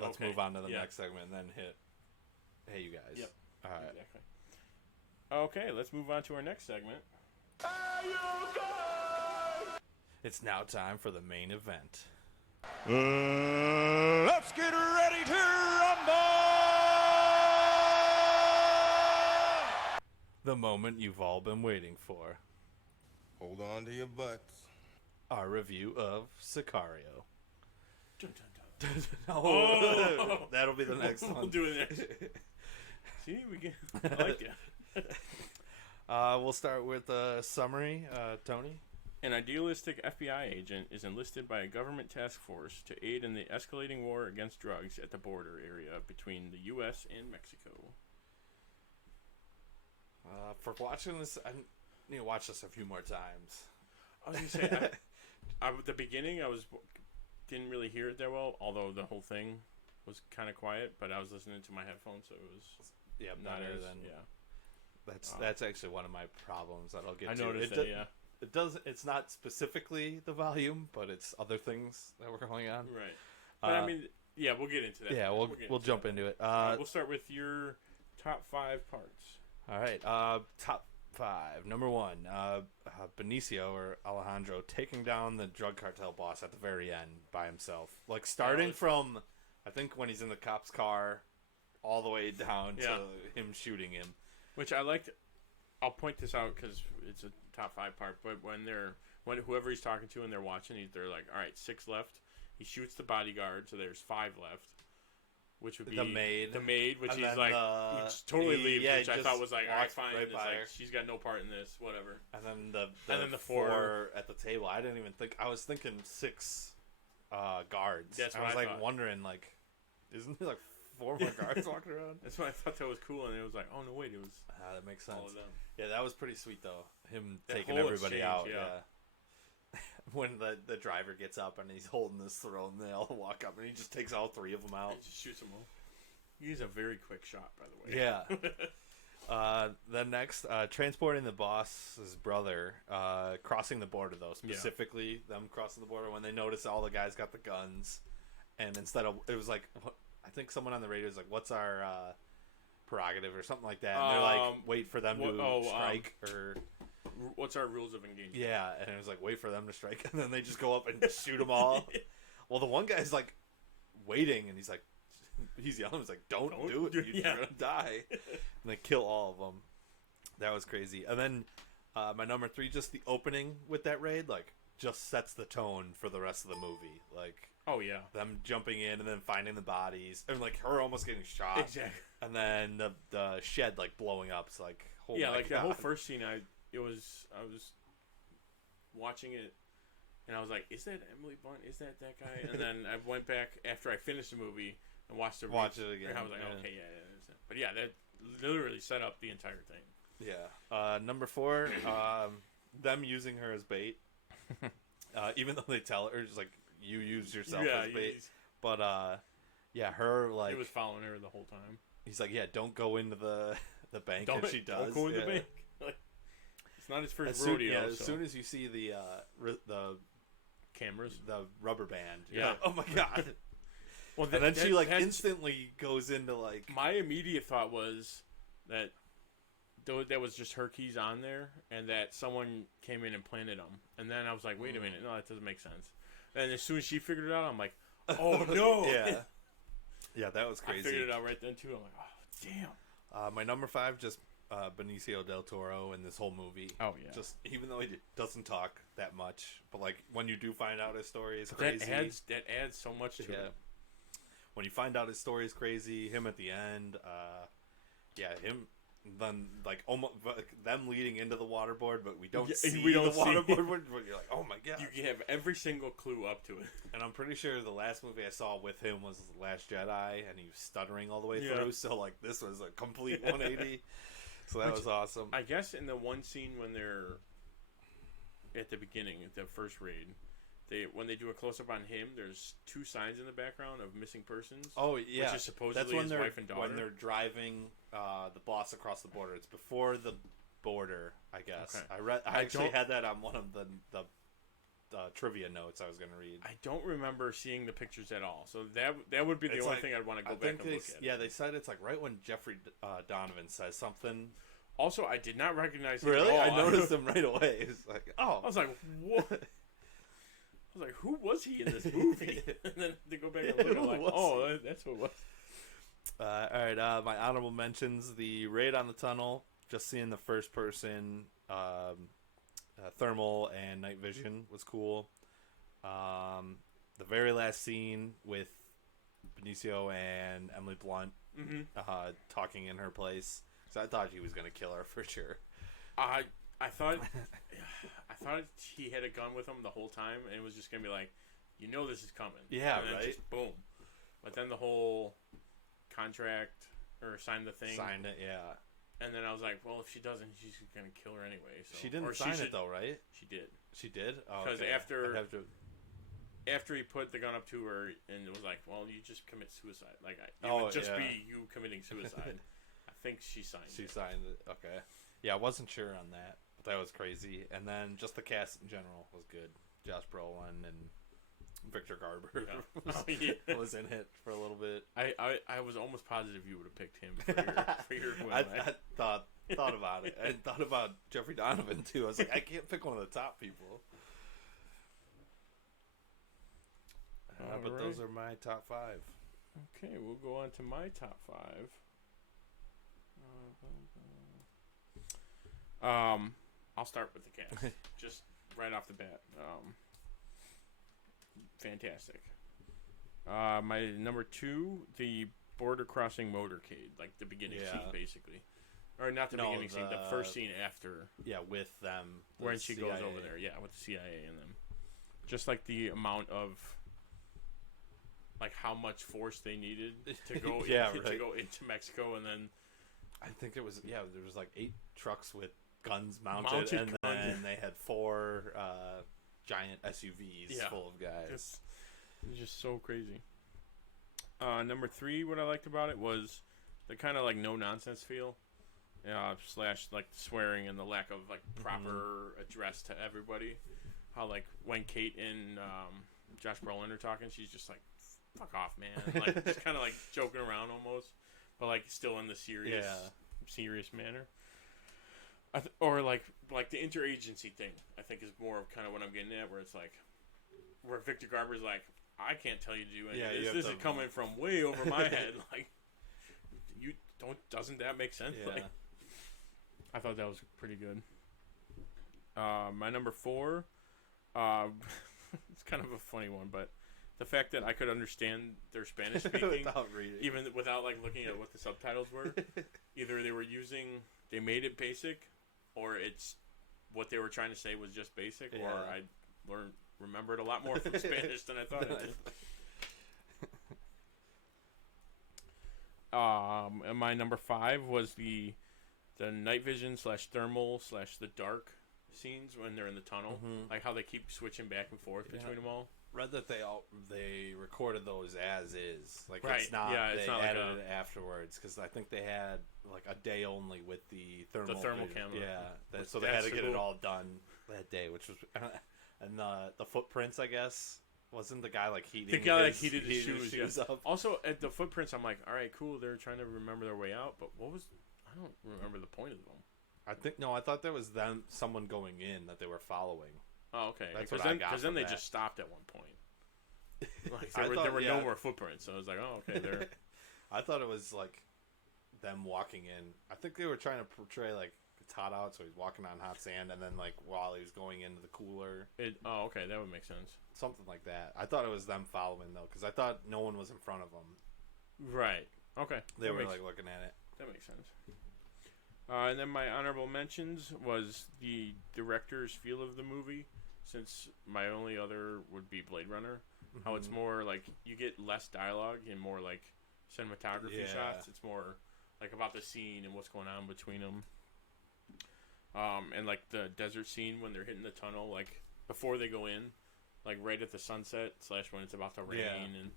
Let's move on to the next segment, and then hit. Hey, you guys. Yep. All right. Exactly. Okay, let's move on to our next segment. It's now time for the main event. Let's get ready to rumble! The moment you've all been waiting for. Hold on to your butts. Our review of Sicario. Dun, dun, No, that'll be the next one. We'll do it next. See, we get. I like it. We'll start with a summary. Tony? An idealistic FBI agent is enlisted by a government task force to aid in the escalating war against drugs at the border area between the U.S. and Mexico. For watching this, I need to watch this a few more times. I was going to say, at the beginning, didn't really hear it that well, although the whole thing was kind of quiet, but I was listening to my headphones, so it was better than... Yeah. That's actually one of my problems that I'll get to. I noticed that, yeah. It does. It's not specifically the volume, but it's other things that were going on. Right. But I mean, yeah, we'll get into that. Yeah, we'll jump into it. We'll start with your top 5 parts. All right. Top 5. Number 1, Benicio or Alejandro taking down the drug cartel boss at the very end by himself. Like starting from, I think when he's in the cop's car, all the way down to him shooting him. Which I liked. I'll point this out because it's a top 5 part. But when whoever he's talking to and they're watching, they're like, all right, 6 left. He shoots the bodyguard, so there's 5 left. Which would be the maid, which and he's like, he totally leaves, which I thought was like, all right, fine. Right it's like, she's got no part in this, whatever. And then the 4 at the table. I didn't even think. I was thinking 6 guards. That's what I was thought. Wondering like, isn't there like 4 more guards walking around? That's why I thought that was cool, and it was like, oh no, wait, it was. That makes sense. All of them. Yeah, that was pretty sweet though. Him That taking whole everybody exchange, out. Yeah. When the driver gets up and he's holding his throne, they all walk up and he just takes all 3 of them out. He just shoots them all. He's a very quick shot, by the way. Yeah. Then next, transporting the boss's brother, crossing the border though, specifically them crossing the border when they notice all the guys got the guns, and instead of it was like, I think someone on the radio was like, "What's our prerogative?" or something like that. And they're like, "Wait for them to strike," or "What's our rules of engagement?" Yeah, and it was like, "Wait for them to strike," and then they just go up and shoot them all. Well, the one guy's like waiting, and he's like. He's yelling. He's like, "Don't do it! You're gonna die!" And they kill all of them. That was crazy. And then my number 3, just the opening with that raid, like, just sets the tone for the rest of the movie. Like, oh yeah, them jumping in and then finding the bodies, and like her almost getting shot. Exactly. And then the shed like blowing up. It's like, oh yeah, my like God. the whole first scene. I was watching it. And I was like, "Is that Emily Blunt? Is that guy?" And then I went back after I finished the movie and watched it again. And I was like, "Okay, yeah." But yeah, that literally set up the entire thing. Yeah. Number 4, them using her as bait. Even though they tell her, just like, you use yourself as bait. But yeah, her like he was following her the whole time. He's like, "Yeah, don't go into the bank," and she does. Don't go in the bank. Like, it's not his first rodeo. As soon as you see the cameras, the rubber band. Yeah. Like, oh my God. Well, and then she like instantly goes into like. My immediate thought was that that was just her keys on there, and that someone came in and planted them. And then I was like, wait a minute, no, that doesn't make sense. And as soon as she figured it out, I'm like, oh no. Yeah, that was crazy. I figured it out right then too. I'm like, oh damn. My number 5, just Benicio del Toro in this whole movie. Oh yeah. Just even though he doesn't talk that much, but like when you do find out his story is crazy. That adds so much to it. When you find out his story is crazy, him at the end, him then like almost them leading into the waterboard, but we don't see the waterboard. But you're like, oh my God! You have every single clue up to it. And I'm pretty sure the last movie I saw with him was The Last Jedi, and he was stuttering all the way through. So like this was a complete 180. So that was awesome. I guess in the one scene when they're at the beginning, at the first raid, when they do a close up on him, there's 2 signs in the background of missing persons. Oh yeah, which is supposedly his wife and daughter. When they're driving the boss across the border, it's before the border, I guess. Okay. I actually had that on one of the trivia notes I was going to read. I don't remember seeing the pictures at all, so that would be the only thing I'd want to go back and look at. Yeah, they said it's like right when Jeffrey Donovan says something. Also, I did not recognize him Really? at all. I noticed him right away. It's like, oh. I was like, what? I was like, who was he in this movie? And then they go back and look, I'm like, oh, that's who it was. All right, my honorable mentions, the raid on the tunnel, just seeing the first person thermal and night vision was cool. The very last scene with Benicio and Emily Blunt talking in her place. So I thought he was gonna kill her for sure. I thought he had a gun with him the whole time, and it was just gonna be like, this is coming. Yeah, and then right. Just boom. But then the whole contract or sign the thing. Signed it, yeah. And then I was like, well, if she doesn't, she's gonna kill her anyway. So. She didn't sign it though, right? She did. She did? Because okay. after he put the gun up to her and it was like, well, you just commit suicide. Like, it would just be you committing suicide. I think she signed it. She signed it. Okay. Yeah, I wasn't sure on that, but that was crazy. And then just the cast in general was good. Josh Brolin and Victor Garber was in it for a little bit. I was almost positive you would have picked him for your win. I thought about it. I thought about Jeffrey Donovan too. I was like, I can't pick one of the top people. But right. Those are my top 5. Okay, we'll go on to my top 5. I'll start with the cast. Just right off the bat. Fantastic. My number 2, the border crossing motorcade, like the beginning scene, basically. Or not the beginning scene, the first scene after. Yeah, with them. When she goes over there, with the CIA and them. Just like the amount of, like how much force they needed to go to go into Mexico, and then I think it was there was like 8 trucks with guns mounted and then they had 4 giant SUVs full of guys. It's just so crazy. Number 3, what I liked about it was the kind of like no nonsense feel, slash like swearing and the lack of like proper address to everybody. How like when Kate and Josh Brolin are talking, she's just like, "Fuck off, man!" Like just kind of like joking around almost, but like still in the serious manner. Or like the interagency thing, I think is more of kind of what I'm getting at, where it's like, where Victor Garber's like, I can't tell you to do anything. This is coming from way over my head. Like, doesn't that make sense? Yeah. Like, I thought that was pretty good. My number 4, it's kind of a funny one, but the fact that I could understand their Spanish speaking without reading, even without like looking at what the subtitles were. Either they made it basic, or it's what they were trying to say was just basic, or I remembered a lot more from Spanish than I thought I did. And my number 5 was the night vision / thermal / the dark scenes when they're in the tunnel, like how they keep switching back and forth between them all. Read that they recorded those as is, like right. It's not it's they not edited like it afterwards, because I think they had like a day only with the thermal camera. So they had to get it all done that day, which was and the footprints, I guess, wasn't the guy like heating heated his shoes up. Also at the footprints, I'm like, all right, cool, they're trying to remember their way out, but I don't remember the point of them. I thought there was someone going in that they were following. Oh, okay. Because then they just stopped at one point. Like there were no more footprints, so I was like, oh, okay. They're. I thought it was like them walking in. I think they were trying to portray like it's hot out, so he's walking on hot sand, and then like while he was going into the cooler. Oh, okay, that would make sense. Something like that. I thought it was them following though, because I thought no one was in front of them. Right. Okay. They were like looking at it. That makes sense. And then my honorable mentions was the director's feel of the movie, since my only other would be Blade Runner. How it's more like you get less dialogue and more like cinematography shots. It's more like about the scene and what's going on between them. And like the desert scene when they're hitting the tunnel, like before they go in, like right at the sunset / when it's about to rain. And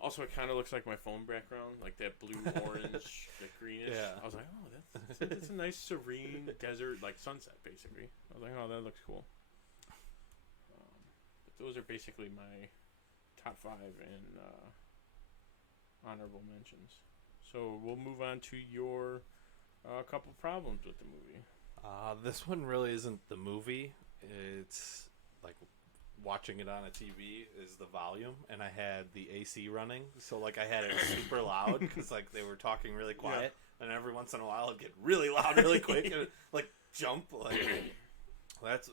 also it kind of looks like my phone background, like that blue, orange, the greenish. I was like, oh, that's a nice serene desert like sunset basically. I was like, oh, that looks cool. Those are basically my top 5 and honorable mentions. So we'll move on to your couple problems with the movie. This one really isn't the movie. It's like watching it on a TV is the volume, and I had the AC running, so like I had it super loud because like they were talking really quiet, and every once in a while it'd get really loud really quick and like jump like.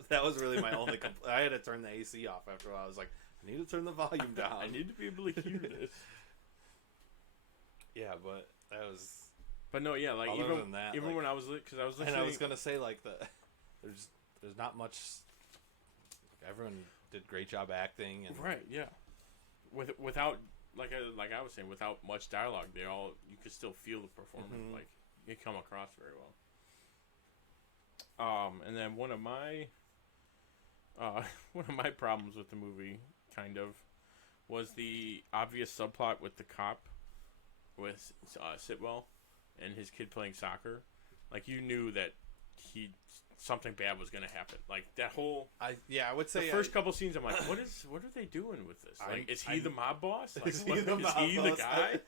That was really my only complaint. I had to turn the AC off after a while. I was like, I need to turn the volume down. I need to be able to hear this. Yeah, but that was. But no, yeah, like other than that, even like, when I was because I was listening, and I was gonna say like there's not much. Everyone did a great job acting, and right, yeah, without like I was saying, without much dialogue, you could still feel the performance, like it come across very well. And then one of my problems with the movie kind of was the obvious subplot with the cop with Sitwell and his kid playing soccer. Like, you knew that something bad was going to happen. Like, that whole... I would say... The first couple scenes, I'm like, what are they doing with this? Like, is he the mob boss? Like, is he the guy?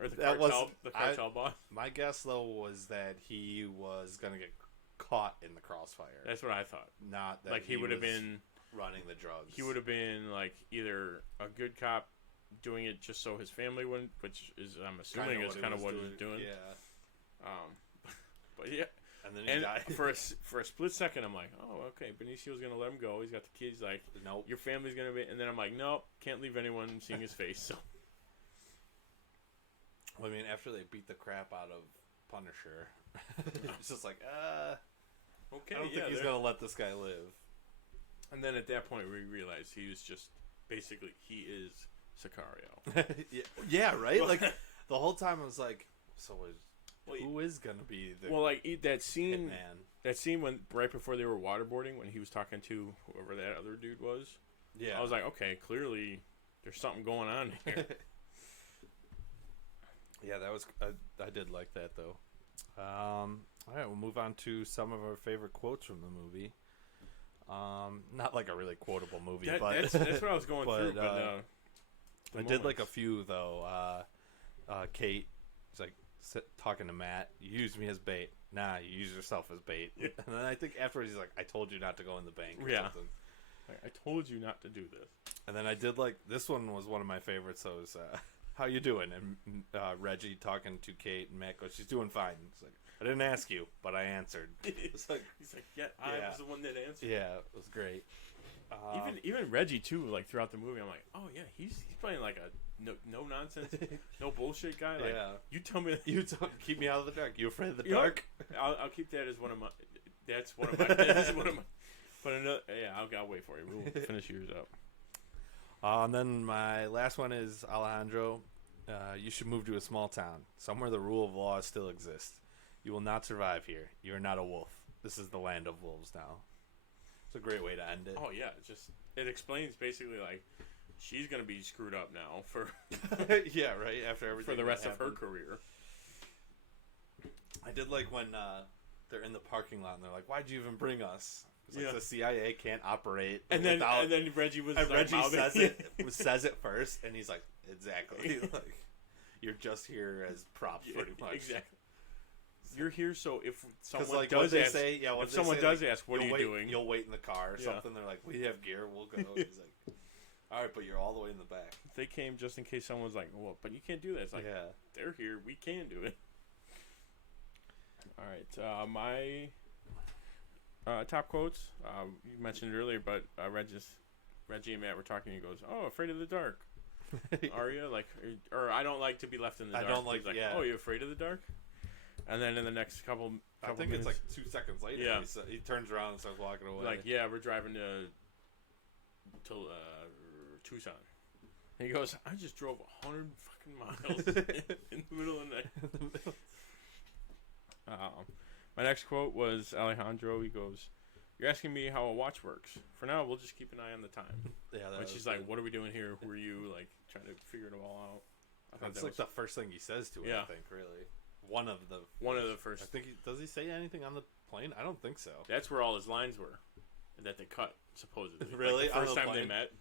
Or the cartel boss? My guess, though, was that he was going to get caught in the crossfire. That's what I thought. Not that like he would have been... running the drugs. He would have been, like, either a good cop doing it just so his family wouldn't, which is, I'm assuming, is kind of what he's doing. Yeah. But yeah. And then he died. for a split second, I'm like, oh, okay, Benicio's going to let him go. He's got the kids, like, nope. Your family's going to be... And then I'm like, nope, can't leave anyone seeing his face, so... Well, I mean, after they beat the crap out of Punisher, it's just like, okay, I don't think he's going to let this guy live. And then at that point, we realized he was just... Basically, he is Sicario. Yeah, right? Like, the whole time I was like, so who is going to be the that scene... hitman? That scene when right before they were waterboarding, when he was talking to whoever that other dude was, I was like, okay, clearly there's something going on here. Yeah, that was I did like that though. All right, we'll move on to some of our favorite quotes from the movie. Not like a really quotable movie, but that's what I was going through. But I did like a few though. Kate, is like talking to Matt. You used me as bait. Nah, you use yourself as bait. Yeah. And then I think afterwards he's like, I told you not to go in the bank. Or something. Like, I told you not to do this. And then I did like this one was one of my favorites. So it was, how you doing? And Reggie talking to Kate, and Matt goes, she's doing fine. It's like, I didn't ask you, but I answered. It's like, he's like, I was the one that answered. Yeah, it was great. Even Reggie too. Like throughout the movie, I'm like, oh yeah, he's playing like a no nonsense, no bullshit guy. Like, you tell me, keep me out of the dark. You afraid of the dark? I'll keep that as one of my. That's one of my. That's one of my. But another, I'll wait for you. We'll finish yours up. And then my last one is Alejandro. You should move to a small town, somewhere the rule of law still exists. You will not survive here. You are not a wolf. This is the land of wolves now. It's a great way to end it. Oh yeah, it explains basically like she's gonna be screwed up now for yeah, right, after everything for the rest of her career. I did like when they're in the parking lot and they're like, "Why'd you even bring us?" It's like the CIA can't operate. And then Reggie was and Reggie says it first, and he's like, "Exactly, like you're just here as props, pretty much." Exactly. You're here, so if someone does ask, what are you doing? You'll wait in the car or something. They're like, we have gear, we'll go. He's like, all right, but you're all the way in the back. They came just in case someone's like, well, but you can't do that. It's like, they're here, we can do it. All right, my top quotes, you mentioned it earlier, but Reggie and Matt were talking, he goes, oh, afraid of the dark. Are you? Like, or I don't like to be left in the dark. I don't like, oh, you afraid of the dark? And then in the next couple I think minutes, it's like 2 seconds later. He turns around and starts walking away. Like, we're driving to Tucson. And he goes, I just drove 100 fucking miles in the middle of the night. My next quote was Alejandro. He goes, "You're asking me how a watch works. For now, we'll just keep an eye on the time." Yeah, which is like, what are we doing here? Who are you? Like, trying to figure it all out. That's like the first thing he says to it. I think really. One of the first. I think does he say anything on the plane? I don't think so. That's where all his lines were, that they cut supposedly. Really? Like the first time they met,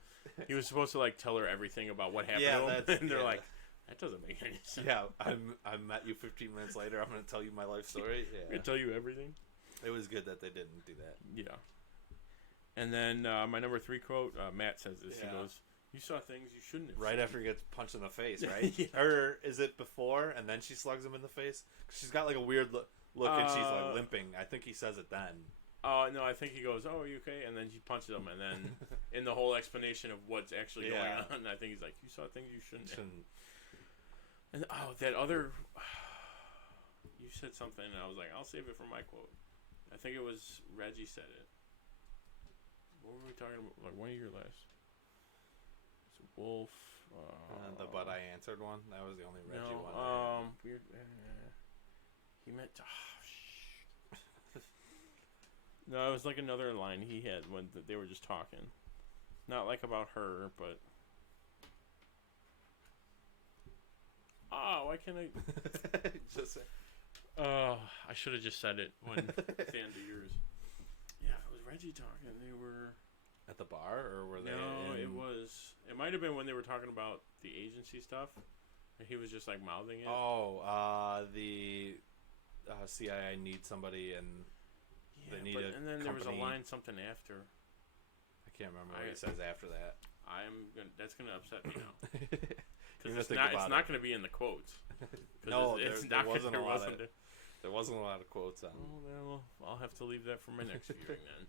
he was supposed to like tell her everything about what happened to him, and they're like, that doesn't make any sense. Yeah, I met you 15 minutes later. I'm going to tell you my life story. Yeah, I'm going to tell you everything. It was good that they didn't do that. Yeah. And then my number 3 quote, Matt says this. He goes, "You saw things you shouldn't have." Right seen. after he gets punched in the face, right? Or is it before and then she slugs him in the face? 'Cause she's got like a weird look and she's like limping. I think he says it then. Oh no, I think he goes, "Oh, are you okay?" And then she punches him, and then in the whole explanation of what's actually going on, I think he's like, "You saw things you shouldn't." And that other, you said something, and I was like, I'll save it for my quote. I think it was Reggie said it. What were we talking about? Like one of your last. It's Wolf. But I answered one. That was the only Reggie one. Weird. He meant. No, it was like another line he had when they were just talking. Not like about her, but. Why can't I? Just. I should have just said it when it's the end of yours. Yeah, it was Reggie talking. They were at the bar, or were they? No, it was. It might have been when they were talking about the agency stuff, and he was just like mouthing it. The CIA needs somebody, and they need a. And then there was a line something after. I can't remember what he says after that. That's gonna upset me now. Because it's not going to be in the quotes. No, there wasn't a lot of quotes on. Oh, well, I'll have to leave that for my next viewing then.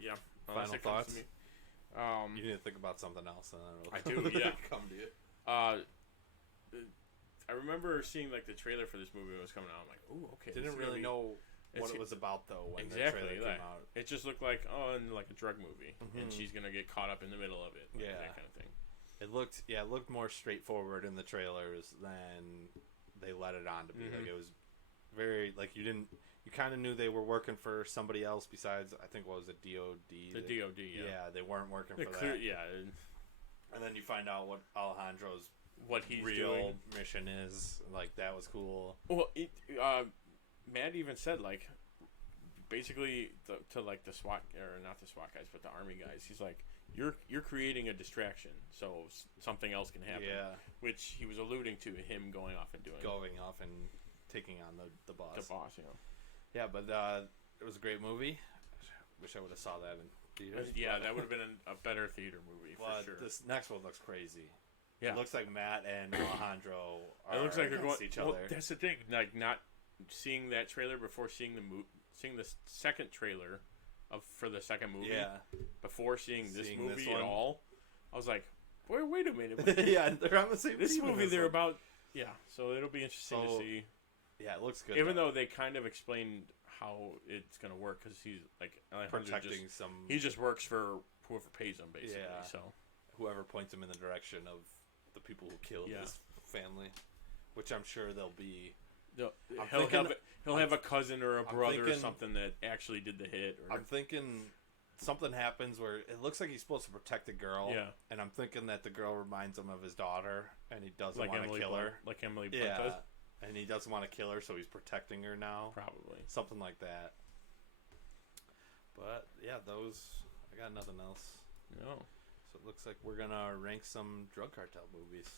Yeah. Final thoughts? You need to think about something else, and then I do. Yeah. Come to you. I remember seeing like the trailer for this movie when it was coming out. I'm like, ooh, okay. Didn't really know what it was about though when the trailer came out. It just looked like like a drug movie, and she's gonna get caught up in the middle of it. Like that kind of thing. It looked more straightforward in the trailers than they let it on to be. Like it was very like you kind of knew they were working for somebody else besides I think what was it DOD. The DOD, yeah. Yeah, they weren't working for that. Yeah. And then you find out what Alejandro's he's real doing. mission is. Like that was cool. Well, Matt even said like basically to like the SWAT or not the SWAT guys but the Army guys. He's like you're creating a distraction so something else can happen. Yeah. Which he was alluding to him going off and taking on the boss. The boss, you know. Yeah, but it was a great movie. Wish I would have saw that in theaters. Yeah, that would have been a better theater movie for sure. This next one looks crazy. Yeah. It looks like Matt and Alejandro are it looks like they're going each other. That's the thing. Like not seeing that trailer before seeing seeing the second trailer for the second movie. Yeah. Before seeing this movie at all, I was like, "Boy, wait a minute." Yeah, they're on the same. This team movie, in they're about. Yeah, so it'll be interesting to see. Yeah, it looks good. Even though they kind of explained how it's gonna work, because he's like protecting some. He just works for whoever pays him, basically. Yeah. So whoever points him in the direction of the people who killed his family, which I'm sure they'll be. He'll have a cousin or a brother or something that actually did the hit. Or, I'm thinking something happens where it looks like he's supposed to protect a girl. Yeah. And I'm thinking that the girl reminds him of his daughter, and he doesn't want to kill her. Like Emily Blunt does. And he doesn't want to kill her, so he's protecting her now. Probably. Something like that. But, yeah, I got nothing else. No. So it looks like we're going to rank some drug cartel movies.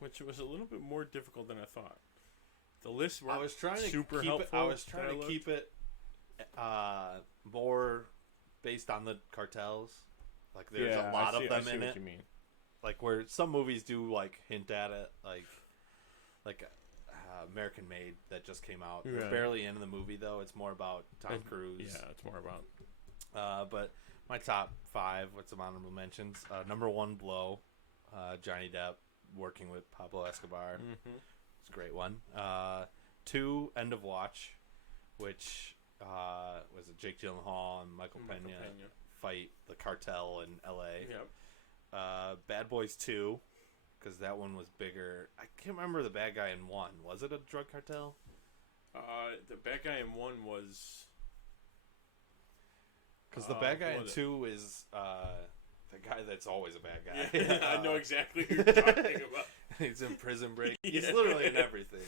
Which was a little bit more difficult than I thought. The list were super helpful. I was trying to keep it more based on the cartels. Like, there's a lot of them in it. You mean. Like, where some movies do, like, hint at it. Like American Made that just came out. It's barely in the movie though. It's more about Tom Cruise. Yeah, it's more about. But my top 5 with some honorable mentions. Number 1, Blow. Johnny Depp working with Pablo Escobar. It's a great one. 2, End of Watch, which was it Jake Gyllenhaal and Michael Pena fight the cartel in L.A. Yep. Bad Boys 2. Because that one was bigger. I can't remember the bad guy in 1. Was it a drug cartel? The bad guy in 1 was... Because the bad guy in 2 is the guy that's always a bad guy. Yeah, I know exactly who you're talking about. He's in Prison Break. He's literally in everything.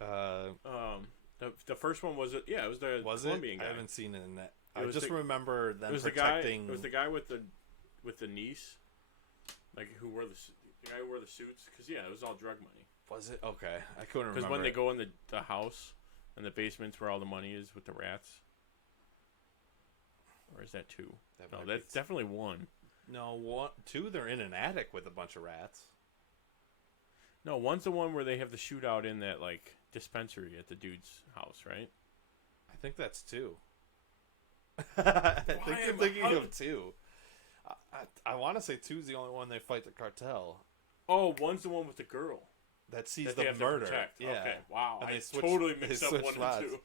The first one was... Yeah, it was the Colombian guy. I haven't seen it in that. I just remember them protecting... It was the guy with the niece. Like, who wore the guy who wore the suits, because it was all drug money. Was it? Okay, I couldn't remember. Because when they go in the house and the basements where all the money is with the rats, or is that 2? No, that's definitely 1. No, 2. They're in an attic with a bunch of rats. No, 1's the one where they have the shootout in that like dispensary at the dude's house, right? I think that's 2. I think you're thinking of 2. I want to say 2's the only one they fight the cartel. Oh, one's the one with the girl. That sees that the they have murder. To protect. Yeah. Okay, wow. And I totally mixed up 1 spots. and 2.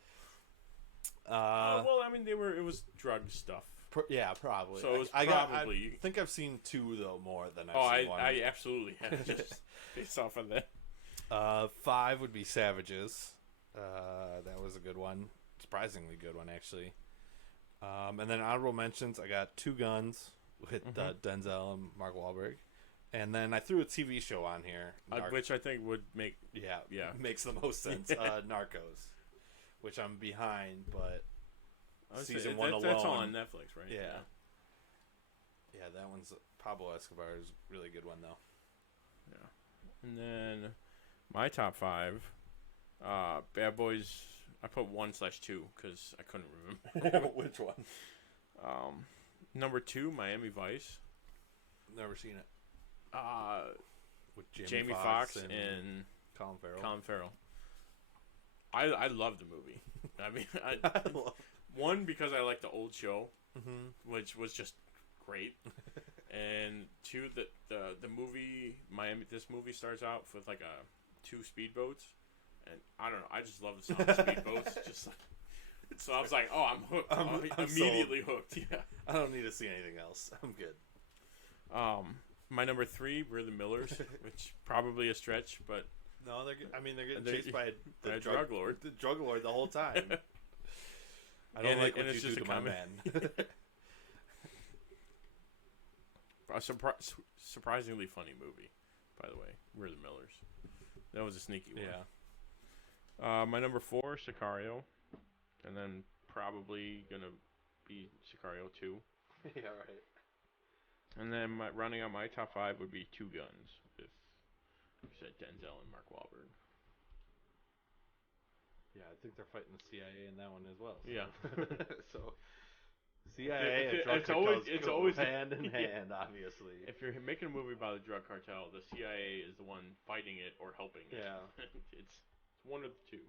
Well, I mean, it was drug stuff. Yeah, probably. So it was I probably. I think I've seen 2 though more than I've seen 1. I absolutely have, just based off of that. 5 would be Savages. That was a good one, surprisingly good one actually. And then honorable mentions, I got Two Guns with Denzel and Mark Wahlberg, and then I threw a TV show on here, which I think would make makes the most sense. Narcos, which I'm behind, but season 1 alone. That's all on Netflix, right? Yeah. Yeah, that one's Pablo Escobar is a really good one though. Yeah, and then my top 5, Bad Boys. I put 1/2 because I couldn't remember which one. Number 2, Miami Vice. Never seen it. With Jamie Foxx and Colin Farrell. I love the movie. I mean, one because I like the old show, which was just great, and 2 that the movie Miami. This movie starts out with like 2 speedboats, and I don't know. I just love the sound of speedboats. Just like, so I was like, oh, I'm hooked. I'm immediately hooked. Yeah. I don't need to see anything else. I'm good. My number 3, We're the Millers, which probably a stretch, but no, they're getting chased by a drug lord. The drug lord the whole time. I don't like what you do to my man. A surprisingly funny movie, by the way. We're the Millers. That was a sneaky one. Yeah. My number 4, Sicario, and then probably gonna be Sicario 2. Yeah, right. And then rounding out my top 5 would be Two Guns with, like I said, Denzel and Mark Wahlberg. Yeah, I think they're fighting the CIA in that one as well. So. Yeah. So CIA and drug cartels go hand in hand, obviously. If you're making a movie about a drug cartel, the CIA is the one fighting it or helping it. Yeah. It's one of the two.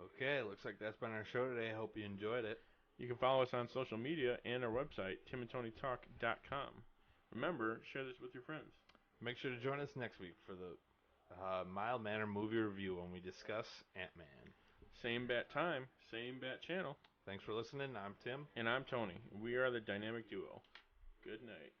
Okay, looks like that's been our show today. I hope you enjoyed it. You can follow us on social media and our website, timandtonytalk.com. Remember, share this with your friends. Make sure to join us next week for the Mild Manner movie review when we discuss Ant-Man. Same bat time, same bat channel. Thanks for listening. I'm Tim. And I'm Tony. We are the Dynamic Duo. Good night.